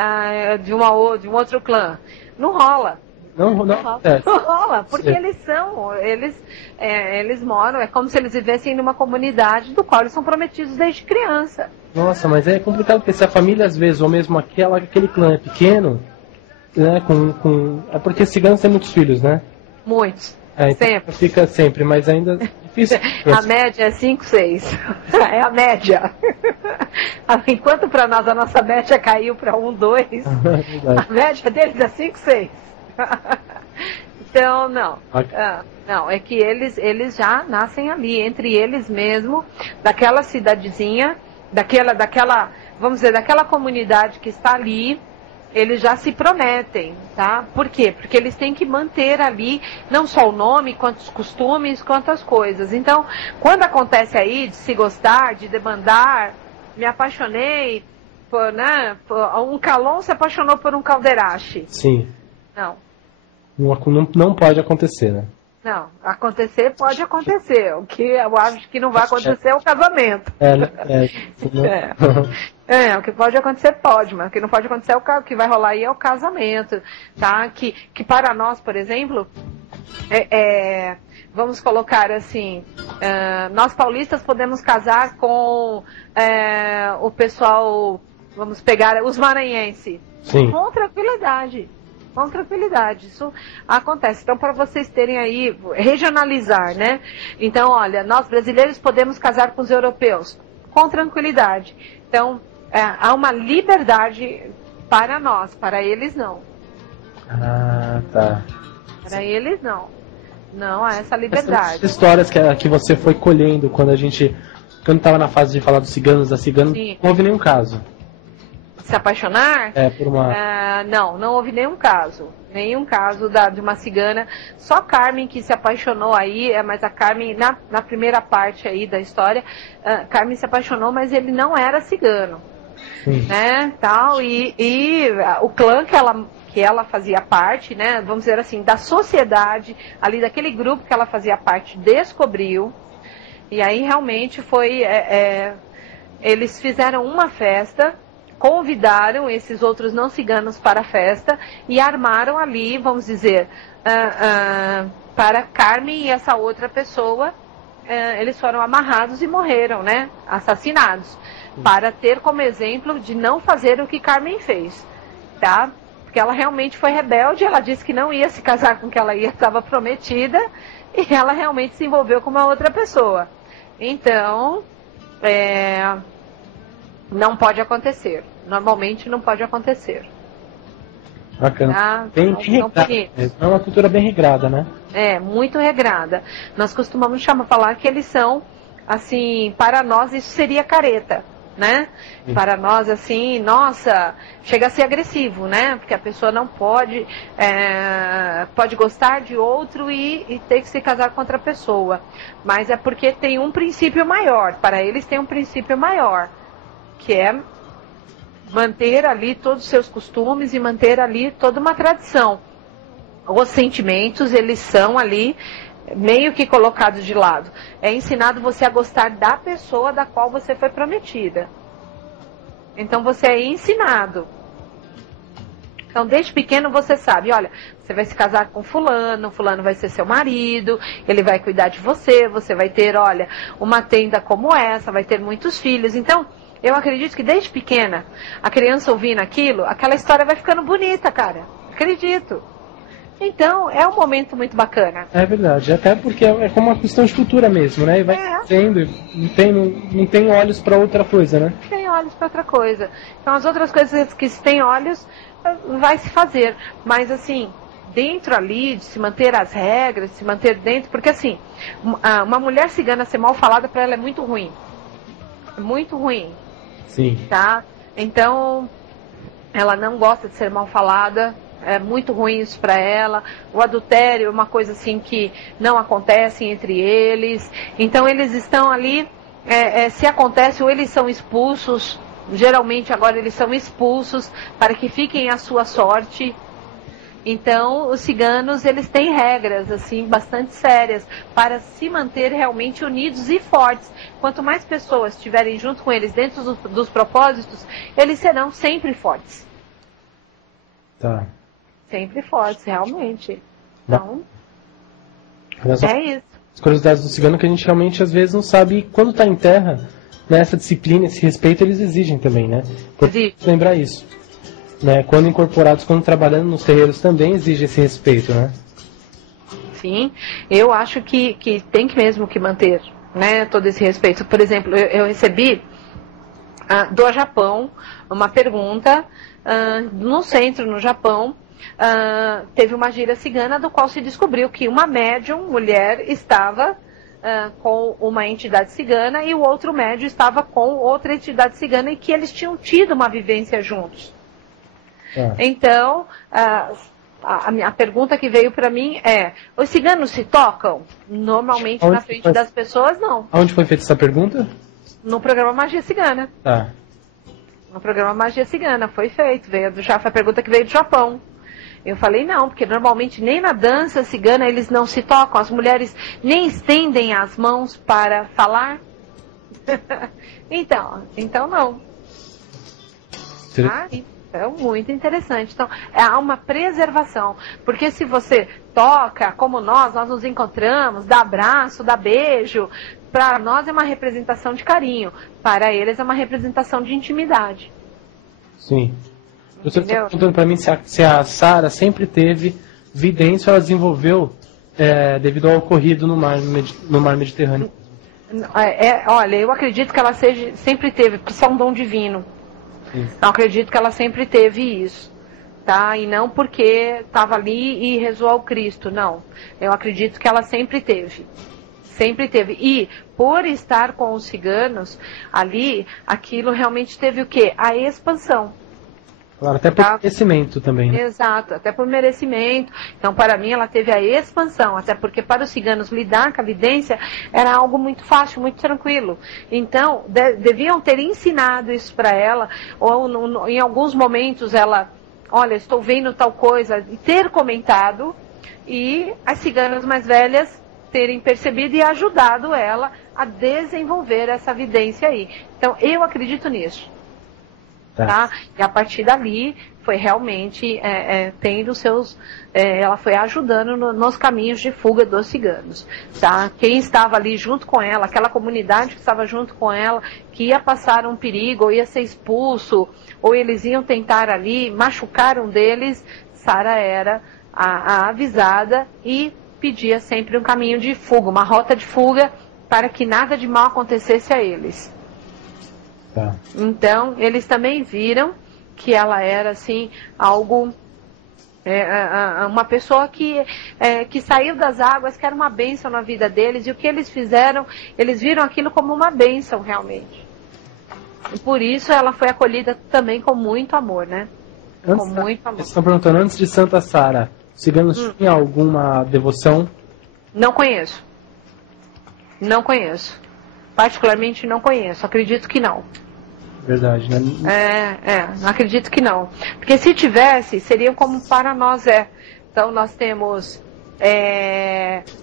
um outro clã. Não rola. Não rola, porque eles moram, é como se eles vivessem numa comunidade do qual eles são prometidos desde criança. Nossa, mas é complicado, porque se a família, às vezes, ou mesmo aquele clã é pequeno, né, é porque ciganos têm muitos filhos, né? Muitos, então sempre. Fica sempre, mas ainda é difícil. A média é 5, 6, é a média. Enquanto para nós a nossa média caiu para 1, 2, a média deles é 5, 6. Então, não. Não, é que eles já nascem ali, entre eles mesmo, daquela cidadezinha, daquela, vamos dizer, daquela comunidade que está ali, eles já se prometem, tá? Por quê? Porque eles têm que manter ali, não só o nome, quanto os costumes, quanto as coisas. Então, quando acontece aí de se gostar, de demandar, me apaixonei por, né, um Calon se apaixonou por um Calderache. Sim. Não pode acontecer, né? Não, acontecer pode acontecer. O que eu acho que não vai acontecer é o casamento. O que pode acontecer pode, mas o que não pode acontecer é o que vai rolar aí é o casamento, tá? Que para nós, por exemplo, vamos colocar assim, nós paulistas podemos casar com o pessoal, vamos pegar os maranhenses. Sim. Com tranquilidade. Com tranquilidade, isso acontece. Então, para vocês terem aí, regionalizar, né? Então, olha, nós brasileiros podemos casar com os europeus, com tranquilidade. Então, há uma liberdade para nós, para eles não. Ah, tá. Para eles não. Não há essa liberdade. Essas histórias que você foi colhendo quando estava na fase de falar dos ciganos, da cigana, não houve nenhum caso. Se apaixonar? Por uma... não houve nenhum caso. Nenhum caso de uma cigana. Só Carmen que se apaixonou aí, mas a Carmen, na primeira parte aí da história, Carmen se apaixonou, mas ele não era cigano. Né? Tal, e o clã que ela fazia parte, né, vamos dizer assim, da sociedade, ali daquele grupo que ela fazia parte, descobriu. E aí realmente foi... eles fizeram uma festa, convidaram esses outros não ciganos para a festa e armaram ali, vamos dizer, para Carmen e essa outra pessoa, eles foram amarrados e morreram, né? Assassinados, para ter como exemplo de não fazer o que Carmen fez, tá? Porque ela realmente foi rebelde, ela disse que não ia se casar com quem ela estava prometida e ela realmente se envolveu com uma outra pessoa. Então, não pode acontecer. Normalmente não pode acontecer. Bacana. Bem regrada. É uma cultura bem regrada, né? Muito regrada. Nós costumamos falar que eles são, assim, para nós isso seria careta, né? Sim. Para nós, assim, nossa, chega a ser agressivo, né? Porque a pessoa não pode, pode gostar de outro e ter que se casar com outra pessoa. Mas é porque tem um princípio maior. Para eles tem um princípio maior, que é manter ali todos os seus costumes e manter ali toda uma tradição. Os sentimentos, eles são ali meio que colocados de lado. É ensinado você a gostar da pessoa da qual você foi prometida. Então você é ensinado. Então desde pequeno você sabe, olha, você vai se casar com fulano vai ser seu marido, ele vai cuidar de você, você vai ter, olha, uma tenda como essa, vai ter muitos filhos. Então, eu acredito que desde pequena, a criança ouvindo aquilo, aquela história vai ficando bonita, cara. Acredito. Então, é um momento muito bacana. É verdade, até porque é como uma questão de cultura mesmo, né? E vai crescendo, não tem olhos para outra coisa, né? Não tem olhos para outra coisa. Então, as outras coisas que se tem olhos, vai se fazer. Mas, assim, dentro ali, de se manter as regras, de se manter dentro... Porque, assim, uma mulher cigana ser mal falada, para ela é muito ruim. É muito ruim. Sim. Tá? Então, ela não gosta de ser mal falada, é muito ruim isso para ela. O adultério é uma coisa assim que não acontece entre eles. Então, eles estão ali, se acontece, ou eles são expulsos, geralmente agora eles são expulsos para que fiquem à sua sorte. Então, os ciganos, eles têm regras, assim, bastante sérias para se manter realmente unidos e fortes. Quanto mais pessoas estiverem junto com eles dentro dos propósitos, eles serão sempre fortes. Tá. Sempre fortes, realmente. Então, é isso. As curiosidades do cigano que a gente realmente, às vezes, não sabe quando está em terra, né, essa disciplina, esse respeito, eles exigem também, né? Exige. Lembrar isso. Né, quando incorporados, quando trabalhando nos terreiros, também exige esse respeito, né? Sim, eu acho que tem que mesmo que manter, né, todo esse respeito. Por exemplo, eu recebi do Japão uma pergunta no centro, no Japão, teve uma gira cigana do qual se descobriu que uma médium, mulher, estava com uma entidade cigana e o outro médium estava com outra entidade cigana e que eles tinham tido uma vivência juntos. Então, a pergunta que veio para mim é: os ciganos se tocam? Normalmente na frente das pessoas, não. Onde foi feita essa pergunta? No programa Magia Cigana. Tá. No programa Magia Cigana foi feito. Foi a pergunta que veio do Japão. Eu falei não, porque normalmente nem na dança cigana eles não se tocam. As mulheres nem estendem as mãos para falar. então não. É muito interessante. Então, há uma preservação. Porque se você toca, como nós nos encontramos, dá abraço, dá beijo, para nós é uma representação de carinho. Para eles é uma representação de intimidade. Sim. Você está perguntando para mim se a Sara sempre teve vidência ou ela desenvolveu devido ao ocorrido no mar Mediterrâneo. Olha, eu acredito que ela sempre teve, porque isso é um dom divino. Sim. Eu acredito que ela sempre teve isso, tá? E não porque estava ali e rezou ao Cristo, não. Eu acredito que ela sempre teve. Sempre teve. E por estar com os ciganos ali, aquilo realmente teve o quê? A expansão. Claro, até por merecimento também, né? Exato, até por merecimento. Então, para mim, ela teve a expansão, até porque para os ciganos lidar com a vidência era algo muito fácil, muito tranquilo. Então, deviam ter ensinado isso para ela, ou em alguns momentos ela, olha, estou vendo tal coisa, e ter comentado, e as ciganas mais velhas terem percebido e ajudado ela a desenvolver essa vidência aí. Então, eu acredito nisso. Tá? E a partir dali foi realmente tendo seus. Ela foi ajudando nos caminhos de fuga dos ciganos. Tá? Quem estava ali junto com ela, aquela comunidade que estava junto com ela, que ia passar um perigo, ou ia ser expulso, ou eles iam tentar ali, machucar um deles, Sara era a avisada e pedia sempre um caminho de fuga, uma rota de fuga, para que nada de mal acontecesse a eles. Tá. Então, eles também viram que ela era, assim, algo... uma pessoa que saiu das águas, que era uma bênção na vida deles, e o que eles fizeram, eles viram aquilo como uma bênção, realmente. E por isso ela foi acolhida também com muito amor, né? Com muito amor. Vocês estão perguntando, antes de Santa Sara, os ciganos tinham alguma devoção? Não conheço. Não conheço. Particularmente não conheço. Acredito que não. Verdade, né? Acredito que não. Porque se tivesse, seriam como para nós é. Então nós temos,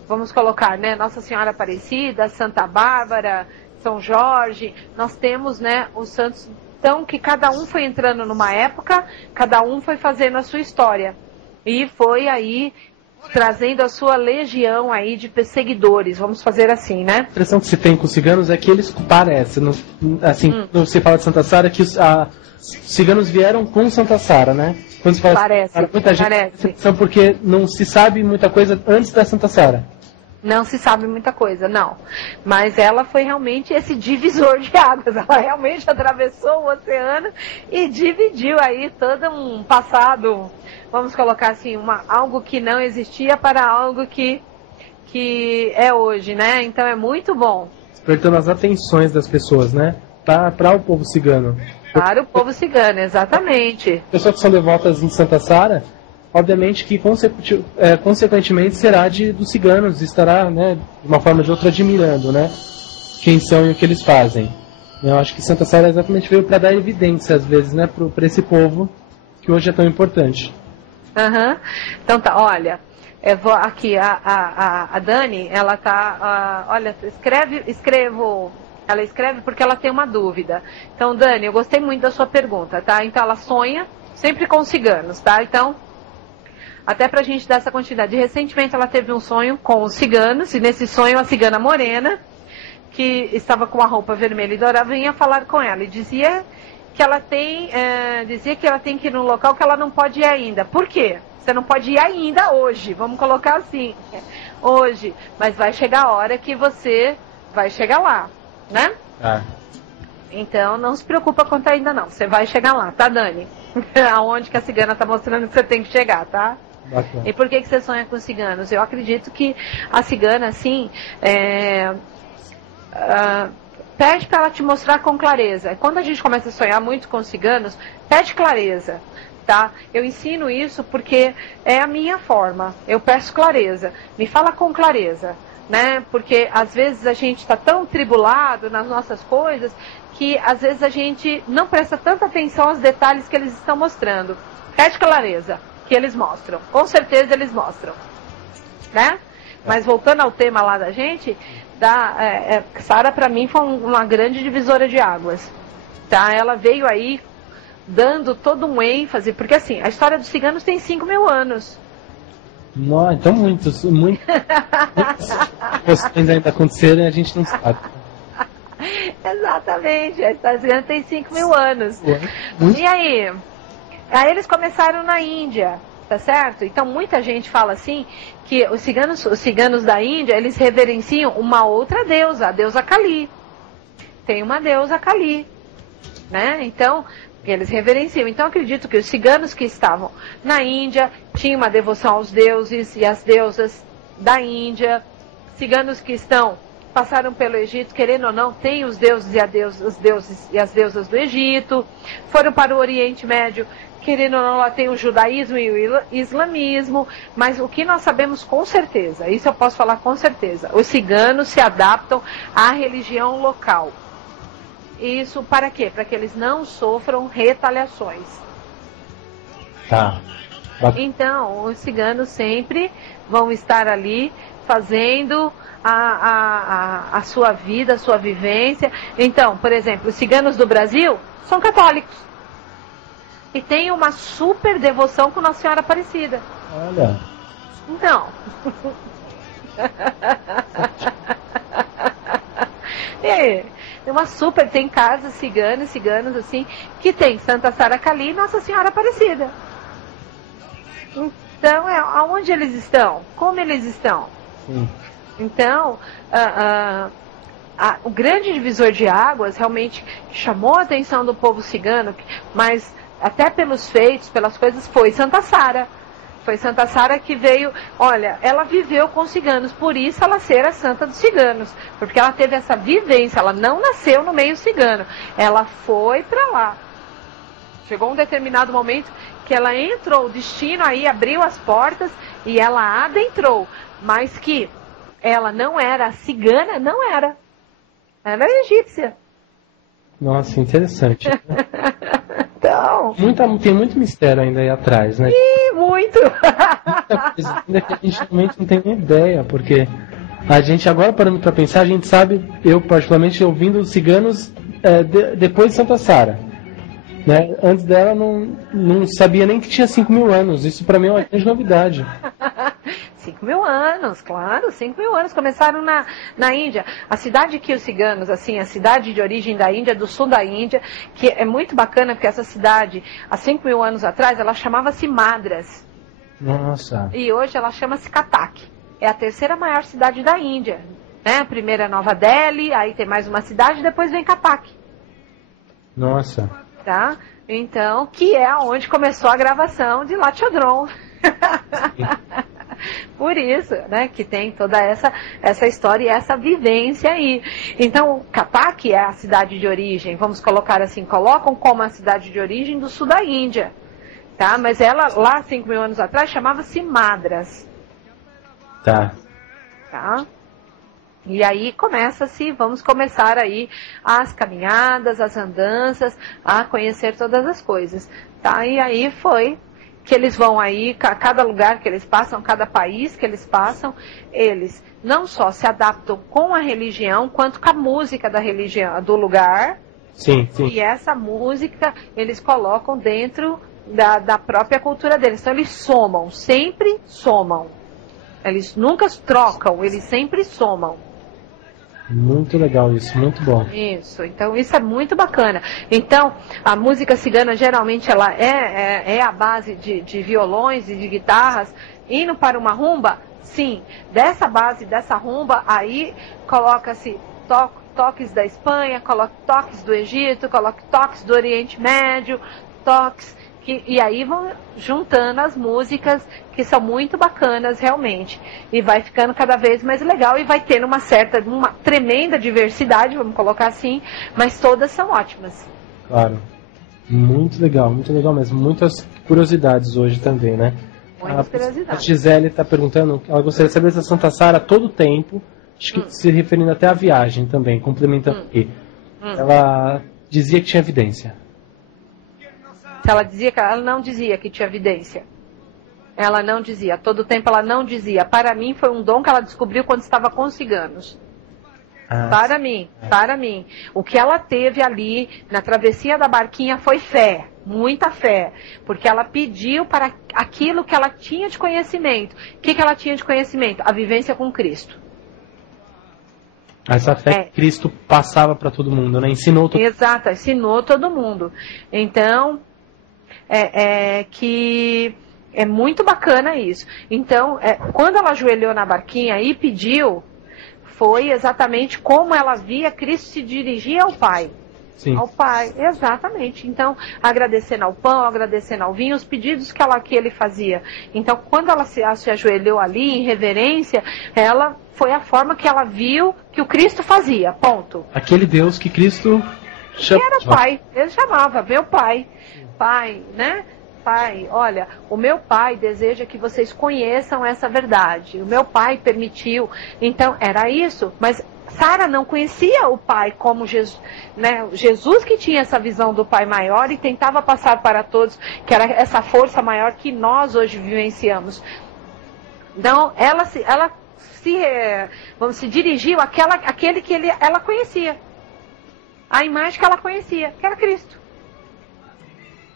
vamos colocar, né, Nossa Senhora Aparecida, Santa Bárbara, São Jorge. Nós temos, né, os santos, então, que cada um foi entrando numa época, cada um foi fazendo a sua história. E foi aí trazendo a sua legião aí de perseguidores, vamos fazer assim, né? A impressão que se tem com os ciganos é que eles parecem, quando você fala de Santa Sara, que os ciganos vieram com Santa Sara, né? Quando se fala parece, muita gente são porque não se sabe muita coisa antes da Santa Sara. Não se sabe muita coisa, não. Mas ela foi realmente esse divisor de águas. Ela realmente atravessou o oceano e dividiu aí todo um passado, vamos colocar assim, algo que não existia para algo que é hoje, né? Então é muito bom. Despertando as atenções das pessoas, né? Para o povo cigano. Para o povo cigano, exatamente. Pessoas que são devotas em Santa Sara, obviamente que consequentemente será dos ciganos, estará, né, de uma forma ou de outra admirando, né, quem são e o que eles fazem. Eu acho que Santa Sara exatamente veio para dar evidência, às vezes, né, para esse povo que hoje é tão importante. Então tá, olha, eu vou aqui, a Dani, ela tá, olha, ela escreve porque ela tem uma dúvida. Então, Dani, eu gostei muito da sua pergunta, tá? Então ela sonha sempre com ciganos, tá? Então, até pra gente dar essa quantidade. Recentemente ela teve um sonho com os ciganos, e nesse sonho a cigana morena, que estava com a roupa vermelha e dourada, vinha falar com ela e dizia que ela tem que ir num local que ela não pode ir ainda. Por quê? Você não pode ir ainda hoje, vamos colocar assim, hoje, mas vai chegar a hora que você vai chegar lá, né? Então não se preocupa quanto ainda não. Você vai chegar lá, tá, Dani? Aonde que a cigana tá mostrando que você tem que chegar, tá? Bacana. E por que você sonha com ciganos? Eu acredito que a cigana, assim, pede para ela te mostrar com clareza. Quando a gente começa a sonhar muito com ciganos, pede clareza, tá? Eu ensino isso porque é a minha forma. Eu peço clareza. Me fala com clareza, né? Porque às vezes a gente está tão tribulado nas nossas coisas que às vezes a gente não presta tanta atenção aos detalhes que eles estão mostrando. Pede clareza, que eles mostram. Com certeza eles mostram, né? Mas voltando ao tema lá da gente, Sara para mim foi uma grande divisora de águas, tá? Ela veio aí dando todo um ênfase, porque assim, a história dos ciganos tem 5.000 anos. Não, então muitas questões ainda aconteceram e a gente não sabe. Exatamente, a história dos ciganos tem 5.000 anos. E aí eles começaram na Índia, tá certo? Então muita gente fala assim, que os ciganos da Índia, eles reverenciam uma outra deusa, a deusa Kali. Tem uma deusa Kali, né? Então, eles reverenciam. Então, acredito que os ciganos que estavam na Índia tinham uma devoção aos deuses e às deusas da Índia. Ciganos que passaram pelo Egito, querendo ou não, tem os deuses e as deusas do Egito. Foram para o Oriente Médio, querendo ou não, lá tem o judaísmo e o islamismo, mas o que nós sabemos com certeza, isso eu posso falar com certeza, os ciganos se adaptam à religião local. Isso para quê? Para que eles não sofram retaliações. Tá. Então, os ciganos sempre vão estar ali fazendo a sua vida, a sua vivência. Então, por exemplo, os ciganos do Brasil são católicos. E tem uma super devoção com Nossa Senhora Aparecida. Olha. Então. Tem casas ciganos assim, que tem Santa Sara Kali e Nossa Senhora Aparecida. Então, aonde eles estão? Como eles estão? Sim. Então, o grande divisor de águas realmente chamou a atenção do povo cigano, mas até pelos feitos, pelas coisas, foi Santa Sara. Foi Santa Sara que veio, olha, ela viveu com os ciganos, por isso ela ser a santa dos ciganos, porque ela teve essa vivência, ela não nasceu no meio cigano, ela foi para lá. Chegou um determinado momento que ela entrou, o destino aí abriu as portas e ela adentrou, mas que ela não era cigana, não era. Ela era egípcia. Nossa, interessante. Então... Tem muito mistério ainda aí atrás, né? Muito! Muita coisa ainda que a gente realmente não tem nem ideia, porque a gente agora parando para pensar, a gente sabe, eu particularmente ouvindo os ciganos depois de Santa Sara. Né? Antes dela não sabia nem que tinha 5.000 anos, isso para mim é uma grande novidade. 5.000 anos, claro, 5.000 anos. Começaram na Índia. A cidade que os ciganos, assim, a cidade de origem da Índia, do sul da Índia, que é muito bacana, porque essa cidade, há 5.000 anos atrás, ela chamava-se Madras. Nossa. E hoje ela chama-se Cuttack. É a terceira maior cidade da Índia. Né? A primeira é Nova Delhi, aí tem mais uma cidade, depois vem Cuttack. Nossa. Tá? Então, que é onde começou a gravação de Latchodron. Por isso, né, que tem toda essa história e essa vivência aí. Então, Cuttack é a cidade de origem, vamos colocar assim, colocam como a cidade de origem do sul da Índia, tá? Mas ela, lá 5.000 anos atrás, chamava-se Madras. Tá. E aí vamos começar aí as caminhadas, as andanças, a conhecer todas as coisas, tá? E aí foi que eles vão aí, cada lugar que eles passam, cada país que eles passam, eles não só se adaptam com a religião, quanto com a música da religião, do lugar. Sim, sim. E essa música eles colocam dentro da própria cultura deles. Então eles somam, sempre somam. Eles nunca trocam, eles sempre somam. Muito legal isso, muito bom. Isso, então isso é muito bacana. Então, a música cigana geralmente ela é a base de violões e de guitarras. Indo para uma rumba, sim, dessa base, dessa rumba, aí coloca-se toques da Espanha, coloque toques do Egito, coloque toques do Oriente Médio, toques... E aí vão juntando as músicas que são muito bacanas realmente. E vai ficando cada vez mais legal e vai tendo uma tremenda diversidade, vamos colocar assim, mas todas são ótimas. Claro. Muito legal mesmo. Muitas curiosidades hoje também, né? Muitas curiosidades. A Gisele está perguntando, ela gostaria de saber se a Santa Sara, todo tempo, acho que se referindo até à viagem também, complementando aqui. Ela dizia que tinha evidência. Ela dizia que ela não dizia que tinha evidência. Ela não dizia. Todo tempo ela não dizia. Para mim foi um dom que ela descobriu quando estava com os ciganos. Para mim. O que ela teve ali na travessia da barquinha foi fé. Muita fé. Porque ela pediu para aquilo que ela tinha de conhecimento. O que ela tinha de conhecimento? A vivência com Cristo. Essa fé que Cristo passava para todo mundo, né? Ensinou todo mundo. Exato, ensinou todo mundo. Então... que é muito bacana isso. Então, quando ela ajoelhou na barquinha e pediu, foi exatamente como ela via Cristo se dirigir ao Pai. Sim. Ao Pai, exatamente. Então, agradecendo ao pão, agradecendo ao vinho, os pedidos que ele fazia. Então, quando ela se ajoelhou ali, em reverência, foi a forma que ela viu que o Cristo fazia, ponto. Aquele Deus que Cristo chamava. Que era Pai, ele chamava, meu Pai. Pai, né? Pai, olha, o meu Pai deseja que vocês conheçam essa verdade. O meu Pai permitiu. Então, era isso. Mas Sara não conhecia o Pai como Jesus, né? Jesus que tinha essa visão do Pai maior e tentava passar para todos, que era essa força maior que nós hoje vivenciamos. Então, ela se dirigiu àquele que ela conhecia. A imagem que ela conhecia, que era Cristo.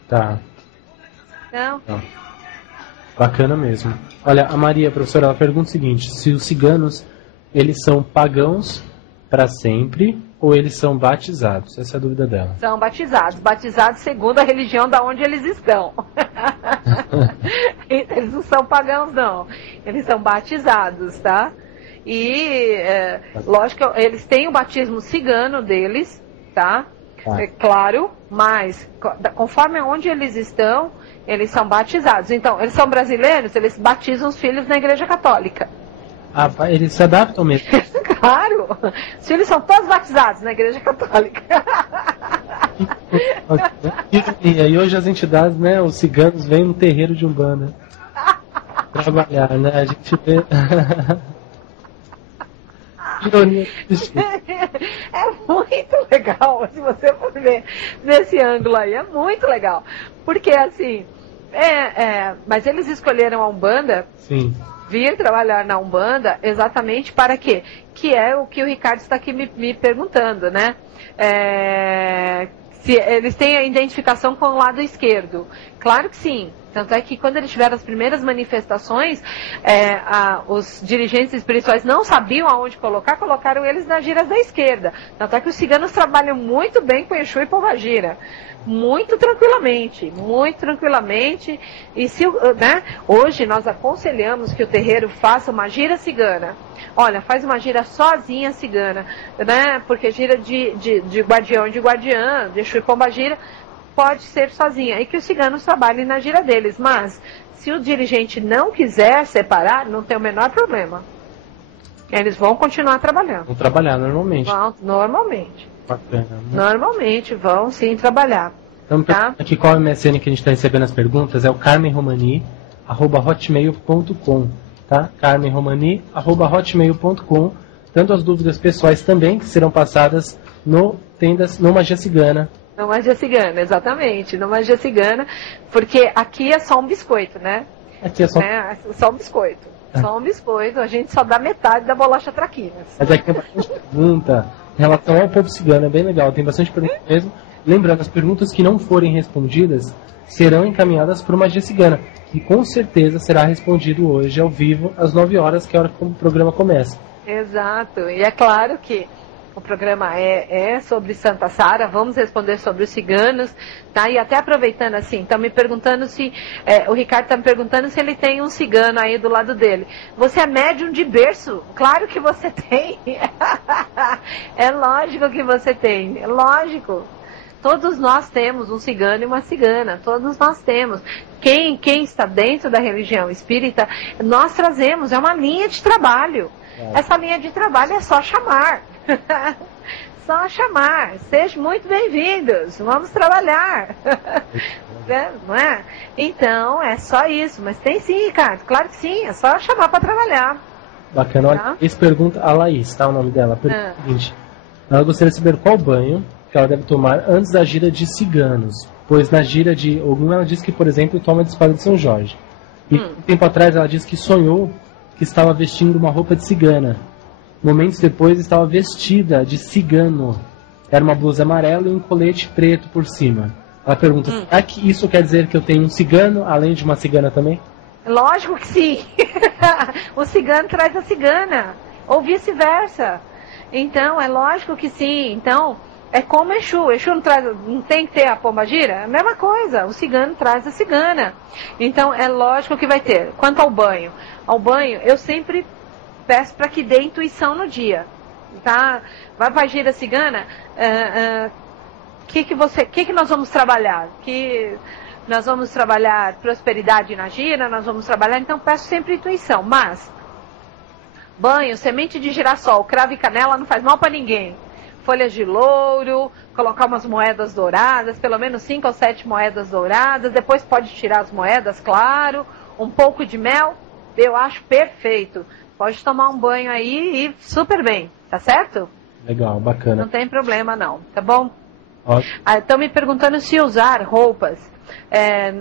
Tá. Não. Bacana mesmo. Olha, a Maria, professora, ela pergunta o seguinte: se os ciganos, eles são pagãos para sempre ou eles são batizados? Essa é a dúvida dela. São batizados. Batizados segundo a religião da onde eles estão. Eles não são pagãos, não. Eles são batizados, tá? E, lógico, eles têm o batismo cigano deles, tá? É claro, mas conforme onde eles estão, eles são batizados. Então, eles são brasileiros, eles batizam os filhos na Igreja Católica. Ah, eles se adaptam mesmo. Claro, os filhos são todos batizados na Igreja Católica. E aí hoje as entidades, né, os ciganos vêm no terreiro de Umbanda trabalhar, né? A gente vê... É muito legal, se você for ver nesse ângulo aí, é muito legal. Porque assim, mas eles escolheram a Umbanda, sim, vir trabalhar na Umbanda exatamente para quê? Que é o que o Ricardo está aqui me perguntando, né? Se eles têm a identificação com o lado esquerdo. Claro que sim. Tanto é que quando eles tiveram as primeiras manifestações, os dirigentes espirituais não sabiam aonde colocaram eles nas giras da esquerda. Tanto é que os ciganos trabalham muito bem com Exu e Pombagira. Muito tranquilamente. E hoje nós aconselhamos que o terreiro faça uma gira cigana. Olha, faz uma gira sozinha cigana, né? Porque gira de guardião e de guardiã, de Exu e Pombagira, pode ser sozinha, e que os ciganos trabalhem na gira deles, mas se o dirigente não quiser separar, não tem o menor problema. Eles vão continuar trabalhando. Vão trabalhar normalmente. Normalmente. Bacana. Normalmente vão sim trabalhar. Então, tá? Aqui qual é o MSN que a gente está recebendo as perguntas? É o carmenromani@hotmail.com, tá? carmenromani@hotmail.com. Tanto as dúvidas pessoais também, que serão passadas no Magia Cigana. No Magia Cigana, exatamente. No Magia Cigana, porque aqui é só um biscoito, né? Aqui é só, só um biscoito. Só um biscoito, a gente só dá metade da bolacha traquinas. Mas aqui tem bastante pergunta em relação ao povo cigano, é bem legal, tem bastante pergunta mesmo. Lembrando, as perguntas que não forem respondidas serão encaminhadas para o Magia Cigana, que com certeza será respondido hoje ao vivo, às 9 horas, que é a hora que o programa começa. Exato, e é claro que O programa é sobre Santa Sara, vamos responder sobre os ciganos, tá? E até aproveitando assim, estão me perguntando se, o Ricardo está me perguntando se ele tem um cigano aí do lado dele. Você é médium de berço? Claro que você tem. É lógico que você tem, é lógico. Todos nós temos um cigano e uma cigana, todos nós temos. Quem está dentro da religião espírita, nós trazemos, é uma linha de trabalho. Essa linha de trabalho é só chamar. Só chamar. Sejam muito bem-vindos. Vamos trabalhar. Não é? Então, é só isso. Mas tem sim, Ricardo. Claro que sim. É só chamar para trabalhar. Bacana. Olha, essa pergunta, a Laís, tá? O nome dela. Pergunta o seguinte. Ela gostaria de saber qual banho que ela deve tomar antes da gira de ciganos. Pois na gira de Ogum, ela diz que, por exemplo, toma de espada de São Jorge. E um tempo atrás ela disse que sonhou que estava vestindo uma roupa de cigana. Momentos depois estava vestida de cigano. Era uma blusa amarela e um colete preto por cima. Ela pergunta, será que isso quer dizer que eu tenho um cigano, além de uma cigana também? Lógico que sim. O cigano traz a cigana. Ou vice-versa. Então, é lógico que sim. Então, é como Exu. Exu não tem que ter a pombagira? É a mesma coisa. O cigano traz a cigana. Então, é lógico que vai ter. Quanto ao banho, eu sempre peço para que dê intuição no dia, tá? Vai para a gira cigana, que nós vamos trabalhar? Que nós vamos trabalhar prosperidade na gira, nós vamos trabalhar, então peço sempre intuição, mas banho, semente de girassol, cravo e canela não faz mal para ninguém. Folhas de louro, colocar umas moedas douradas, pelo menos 5 ou 7 moedas douradas, depois pode tirar as moedas, claro, um pouco de mel, eu acho perfeito. Pode tomar um banho aí e super bem, tá certo? Legal, bacana. Não tem problema não, tá bom? Ótimo. Estão me perguntando se usar roupas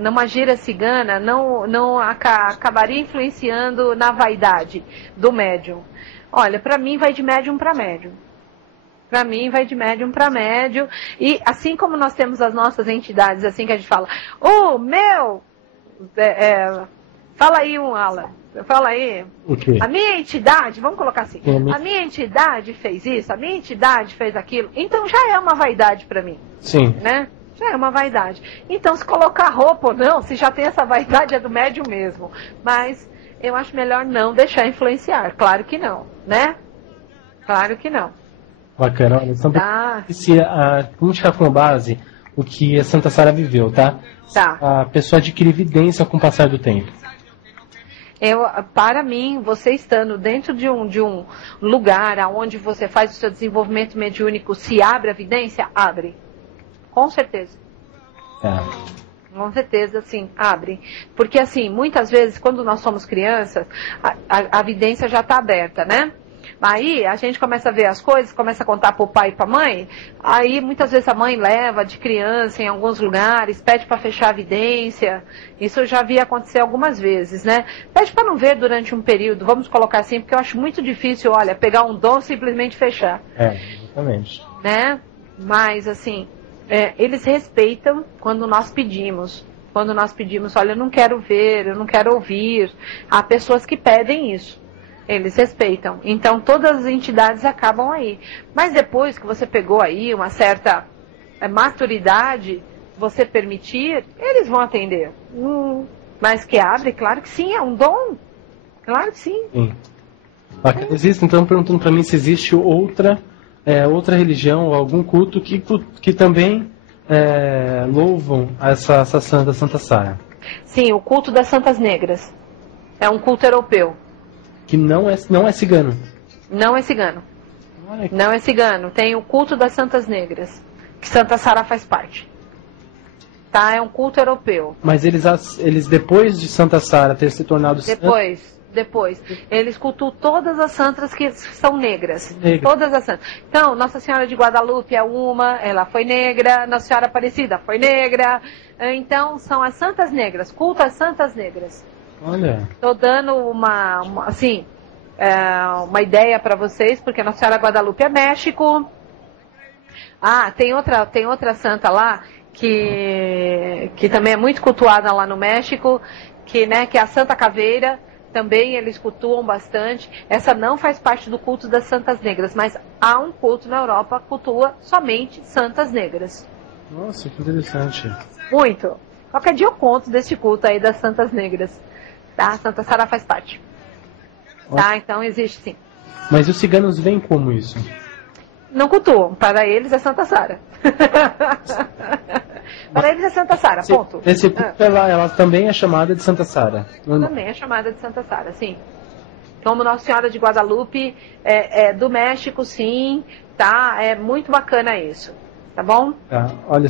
numa gira cigana não acabaria influenciando na vaidade do médium. Olha, pra mim vai de médium para médium. Pra mim vai de médium para médium. E assim como nós temos as nossas entidades, assim que a gente fala, fala aí Alan. Fala aí. Okay. A minha entidade, vamos colocar assim, a minha entidade fez isso, a minha entidade fez aquilo, então já é uma vaidade para mim. Sim. Né? Já é uma vaidade. Então, se colocar roupa ou não, se já tem essa vaidade, é do médium mesmo. Mas eu acho melhor não deixar influenciar. Claro que não, né? Claro que não. Bacana. Olha, vamos ficar com base o que a Santa Sara viveu, tá? Tá. A pessoa adquire evidência com o passar do tempo. Para mim, você estando dentro de um lugar onde você faz o seu desenvolvimento mediúnico, se abre a evidência, abre. Com certeza. Com certeza, sim, abre. Porque, assim, muitas vezes, quando nós somos crianças, a evidência já está aberta, né? Aí a gente começa a ver as coisas, começa a contar para o pai e para a mãe, aí muitas vezes a mãe leva de criança em alguns lugares, pede para fechar a evidência, isso eu já vi acontecer algumas vezes, né? Pede para não ver durante um período, vamos colocar assim, porque eu acho muito difícil, olha, pegar um dom e simplesmente fechar. Exatamente. Né? Mas, assim, eles respeitam quando nós pedimos. Quando nós pedimos, olha, eu não quero ver, eu não quero ouvir. Há pessoas que pedem isso. Eles respeitam. Então, todas as entidades acabam aí. Mas depois que você pegou aí uma certa maturidade, você permitir, eles vão atender. Mas que abre, claro que sim, é um dom. Claro que sim. Existe, então, perguntando para mim se existe outra religião ou algum culto que também louvam essa Santa Sara. Sim, o culto das Santas Negras. É um culto europeu. Que não é cigano. Não é cigano. Não é cigano. Tem o culto das Santas Negras, que Santa Sara faz parte. Tá? É um culto europeu. Mas eles depois de Santa Sara ter se tornado Depois. Eles cultuam todas as santas que são negras. Todas as santas. Então, Nossa Senhora de Guadalupe é uma, ela foi negra. Nossa Senhora Aparecida foi negra. Então, são as Santas Negras. Culto às Santas Negras. Olha. Estou dando uma ideia para vocês, porque Nossa Senhora Guadalupe é México. Tem outra santa lá que também é muito cultuada lá no México, que é a Santa Caveira. também eles cultuam bastante. Essa não faz parte do culto das Santas Negras, mas há um culto na Europa que cultua somente Santas Negras. Nossa, que interessante. Muito. Qualquer dia eu conto desse culto aí das Santas Negras. Tá? Santa Sara faz parte. Tá? Então existe sim. Mas os ciganos veem como isso? Não cultuam. Para eles é Santa Sara. Para eles é Santa Sara, ponto. Esse culto, ela também é chamada de Santa Sara? Também é chamada de Santa Sara, sim. Como Nossa Senhora de Guadalupe, do México, sim. Tá? É muito bacana isso. Tá bom? Tá. Olha,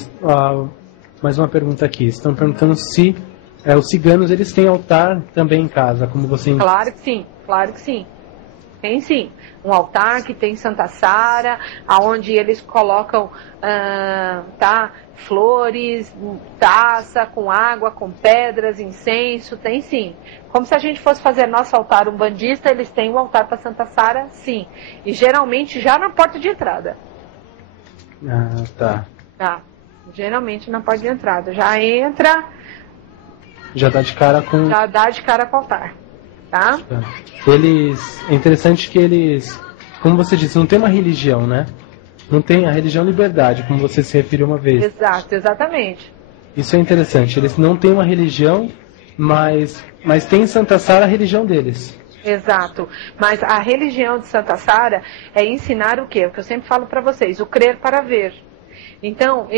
mais uma pergunta aqui. Estão perguntando se os ciganos eles têm altar também em casa, como você... Claro que sim, claro que sim. Tem sim. Um altar que tem Santa Sara, aonde eles colocam flores, taça, com água, com pedras, incenso, tem sim. Como se a gente fosse fazer nosso altar umbandista, eles têm um altar para Santa Sara, sim. E geralmente já na porta de entrada. Ah, tá. Tá. Geralmente na porta de entrada. Já entra... Já dá de cara com... Já dá de cara com o altar. Tá? É interessante que eles, como você disse, não tem uma religião, né? Não tem a religião liberdade, como você se referiu uma vez. Exato, exatamente. Isso é interessante. Eles não têm uma religião, mas tem em Santa Sara a religião deles. Exato. Mas a religião de Santa Sara é ensinar o quê? O que eu sempre falo para vocês, o crer para ver. Então,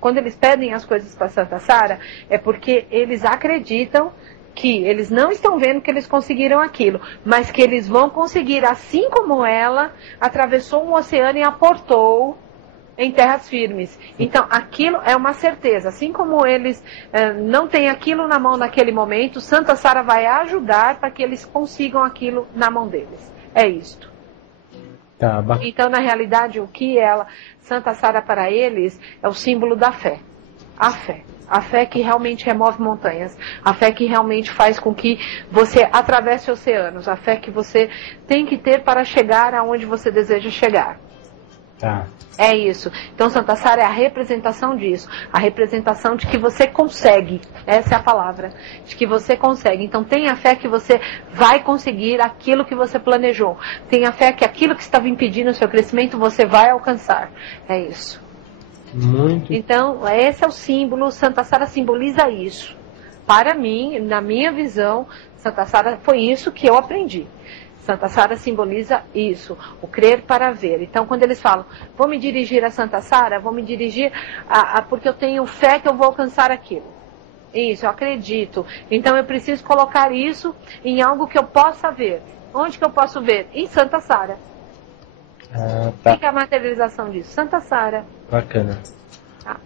quando eles pedem as coisas para Santa Sara, é porque eles acreditam que eles não estão vendo que eles conseguiram aquilo, mas que eles vão conseguir, assim como ela atravessou um oceano e aportou em terras firmes. Então, aquilo é uma certeza. Assim como eles não têm aquilo na mão naquele momento, Santa Sara vai ajudar para que eles consigam aquilo na mão deles. É isto. Tá, então, na realidade, o que Santa Sara para eles é o símbolo da fé. A fé. A fé que realmente remove montanhas. A fé que realmente faz com que você atravesse oceanos. A fé que você tem que ter para chegar aonde você deseja chegar. Tá. É isso. Então Santa Sara é a representação disso. A representação de que você consegue. Essa é a palavra. De que você consegue. Então tenha fé que você vai conseguir aquilo que você planejou. Tenha fé que aquilo que estava impedindo o seu crescimento você vai alcançar. É isso. Muito. Então, esse é o símbolo, Santa Sara simboliza isso. Para mim, na minha visão, Santa Sara foi isso que eu aprendi. Santa Sara simboliza isso, o crer para ver. Então, quando eles falam, vou me dirigir a Santa Sara, vou me dirigir porque eu tenho fé que eu vou alcançar aquilo. Isso, eu acredito. Então, eu preciso colocar isso em algo que eu possa ver. Onde que eu posso ver? Em Santa Sara. Tá. Fica a materialização disso. Santa Sara. Bacana. Tá.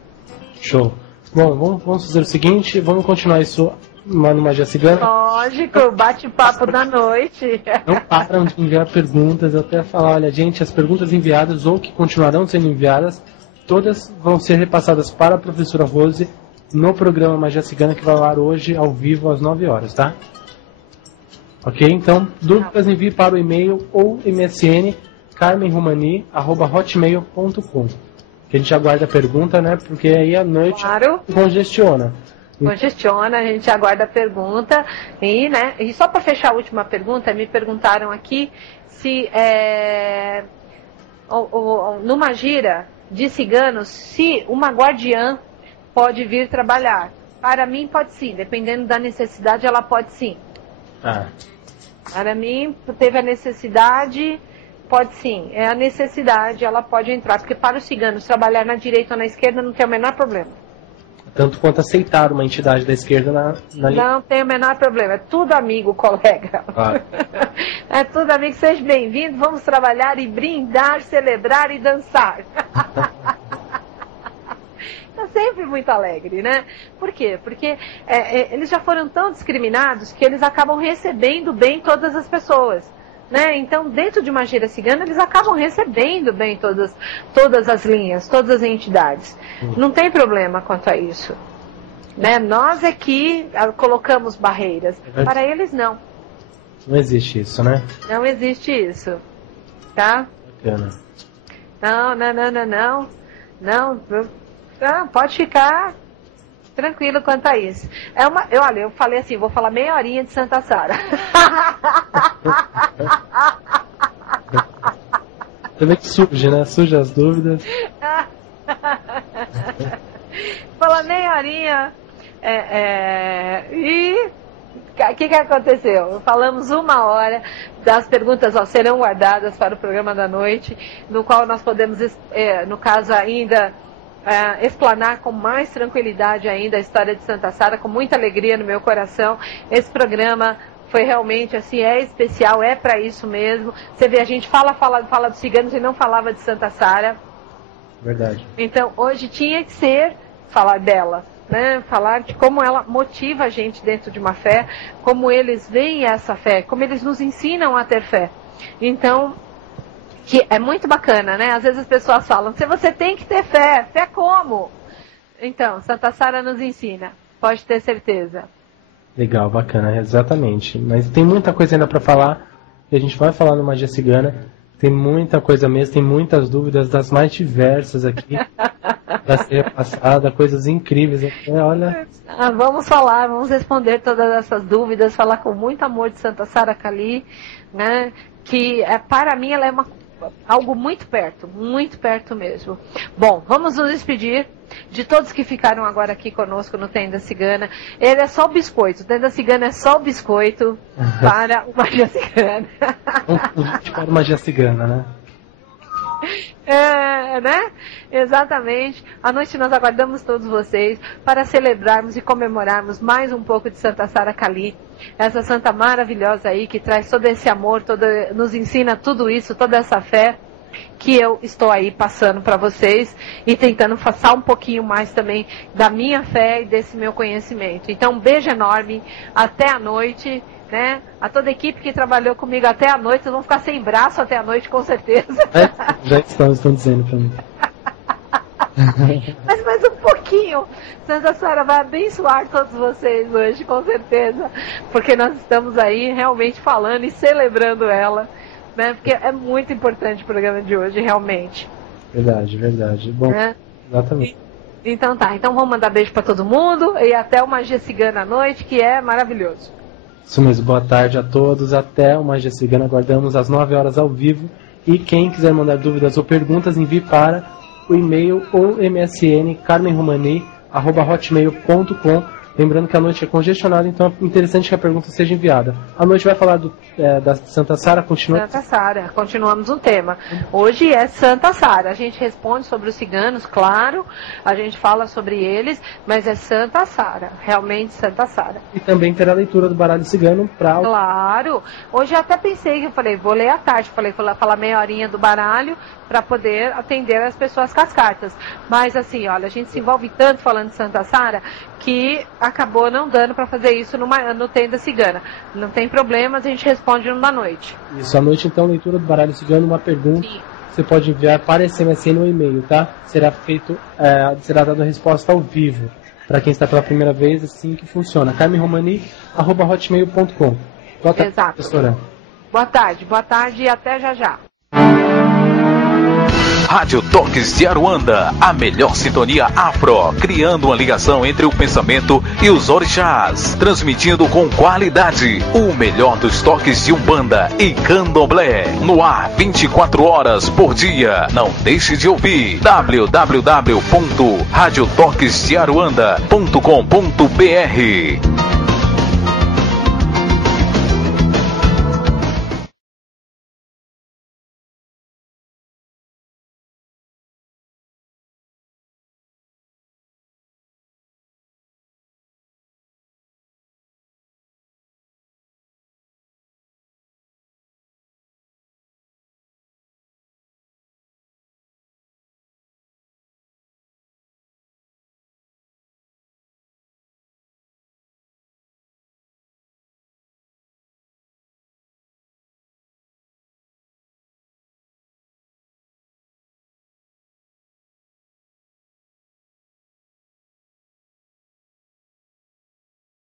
Show. Bom, vamos fazer o seguinte, vamos continuar isso no Magia Cigana. Lógico, bate-papo da noite. Não param de enviar perguntas, eu até falar, olha gente, as perguntas enviadas ou que continuarão sendo enviadas, todas vão ser repassadas para a professora Rose no programa Magia Cigana que vai ao ar hoje ao vivo às 9 horas, tá? Ok? Então, dúvidas envie para o e-mail ou MSN carmenrumani@hotmail.com. Que a gente aguarda a pergunta, né? Porque aí à noite congestiona. Congestiona, a gente aguarda a pergunta. E, né? E só para fechar a última pergunta, me perguntaram aqui se numa gira de ciganos, se uma guardiã pode vir trabalhar. Para mim pode sim, dependendo da necessidade ela pode sim. Para mim, teve a necessidade, pode sim. É a necessidade, ela pode entrar. Porque para os ciganos, trabalhar na direita ou na esquerda não tem o menor problema. Tanto quanto aceitar uma entidade da esquerda na Não tem o menor problema. É tudo amigo, colega. É tudo amigo. Seja bem-vindo. Vamos trabalhar e brindar, celebrar e dançar. Está sempre muito alegre, né? Por quê? Porque eles já foram tão discriminados que eles acabam recebendo bem todas as pessoas. Né? Então, dentro de uma gira cigana, eles acabam recebendo bem todas as linhas, todas as entidades. Não tem problema quanto a isso. Né? Nós aqui colocamos barreiras. Para eles, não. Não existe isso, né? Não existe isso. Tá? Bacana. Não. Não, pode ficar Tranquilo quanto a isso. Olha, eu falei assim, vou falar meia horinha de Santa Sara. Também que surge, né? Surge as dúvidas. Falar meia horinha. E o que aconteceu? Falamos 1 hora, das perguntas serão guardadas para o programa da noite, no qual nós podemos, no caso ainda, explanar com mais tranquilidade ainda a história de Santa Sara, com muita alegria no meu coração. Esse programa foi realmente assim, é especial, é para isso mesmo. Você vê, a gente fala dos ciganos e não falava de Santa Sara. Verdade. Então, hoje tinha que ser falar dela, né? Falar de como ela motiva a gente dentro de uma fé, como eles veem essa fé, como eles nos ensinam a ter fé. Então, que é muito bacana, né? Às vezes as pessoas falam, se você tem que ter fé, fé como? Então, Santa Sara nos ensina, pode ter certeza. Legal, bacana, exatamente. Mas tem muita coisa ainda para falar, e a gente vai falar no Magia Cigana. Tem muita coisa mesmo, tem muitas dúvidas das mais diversas aqui para ser repassada, coisas incríveis. Olha. Vamos falar, vamos responder todas essas dúvidas, falar com muito amor de Santa Sara Kali, né? Que para mim ela é algo muito perto mesmo. Bom, vamos nos despedir de todos que ficaram agora aqui conosco no Tenda Cigana. Ele é só o biscoito, o Tenda Cigana é só o biscoito para o Magia Cigana. Um convite para o Magia Cigana, né? Né? Exatamente. À noite nós aguardamos todos vocês para celebrarmos e comemorarmos mais um pouco de Santa Sara Kali, essa santa maravilhosa aí que traz todo esse amor, nos ensina tudo isso, toda essa fé que eu estou aí passando para vocês e tentando passar um pouquinho mais também da minha fé e desse meu conhecimento. Então, um beijo enorme, até a noite, né? A toda a equipe que trabalhou comigo até a noite, vocês vão ficar sem braço até a noite, com certeza. Já estão dizendo para mim. Mas mais um pouquinho. Santa Sara vai abençoar todos vocês hoje, com certeza. Porque nós estamos aí realmente falando e celebrando ela, né? Porque é muito importante o programa de hoje, realmente. Verdade. Bom, exatamente. Então tá, então vamos mandar beijo para todo mundo e até o Magia Cigana à noite, que é maravilhoso. Isso mesmo, boa tarde a todos, até o Magia Cigana, aguardamos às 9 horas ao vivo. E quem quiser mandar dúvidas ou perguntas, envie para o e-mail ou MSN carmenromani@hotmail.com. Lembrando que a noite é congestionada, então é interessante que a pergunta seja enviada. A noite vai falar da Santa Sara, continua? Santa Sara, continuamos o tema. Hoje é Santa Sara. A gente responde sobre os ciganos, claro, a gente fala sobre eles, mas é Santa Sara, realmente Santa Sara. E também terá a leitura do baralho cigano para... Claro, hoje eu até pensei que eu falei, vou ler à tarde, vou falar meia horinha do baralho para poder atender as pessoas com as cartas. Mas assim, olha, a gente se envolve tanto falando de Santa Sara que acabou não dando para fazer isso no Tenda Cigana. Não tem problema, a gente responde no da noite. Isso, à noite então, leitura do baralho cigano, uma pergunta. Sim. Você pode enviar para esse MSN ou e-mail, tá? Será dada a resposta ao vivo. Para quem está pela primeira vez, assim que funciona. carmenromani@hotmail.com. Boa tarde, exato. Professora. Boa tarde e até já. Rádio Toques de Aruanda, a melhor sintonia afro, criando uma ligação entre o pensamento e os orixás, transmitindo com qualidade o melhor dos toques de Umbanda e Candomblé, no ar 24 horas por dia. Não deixe de ouvir www.radiotoquesdearuanda.com.br.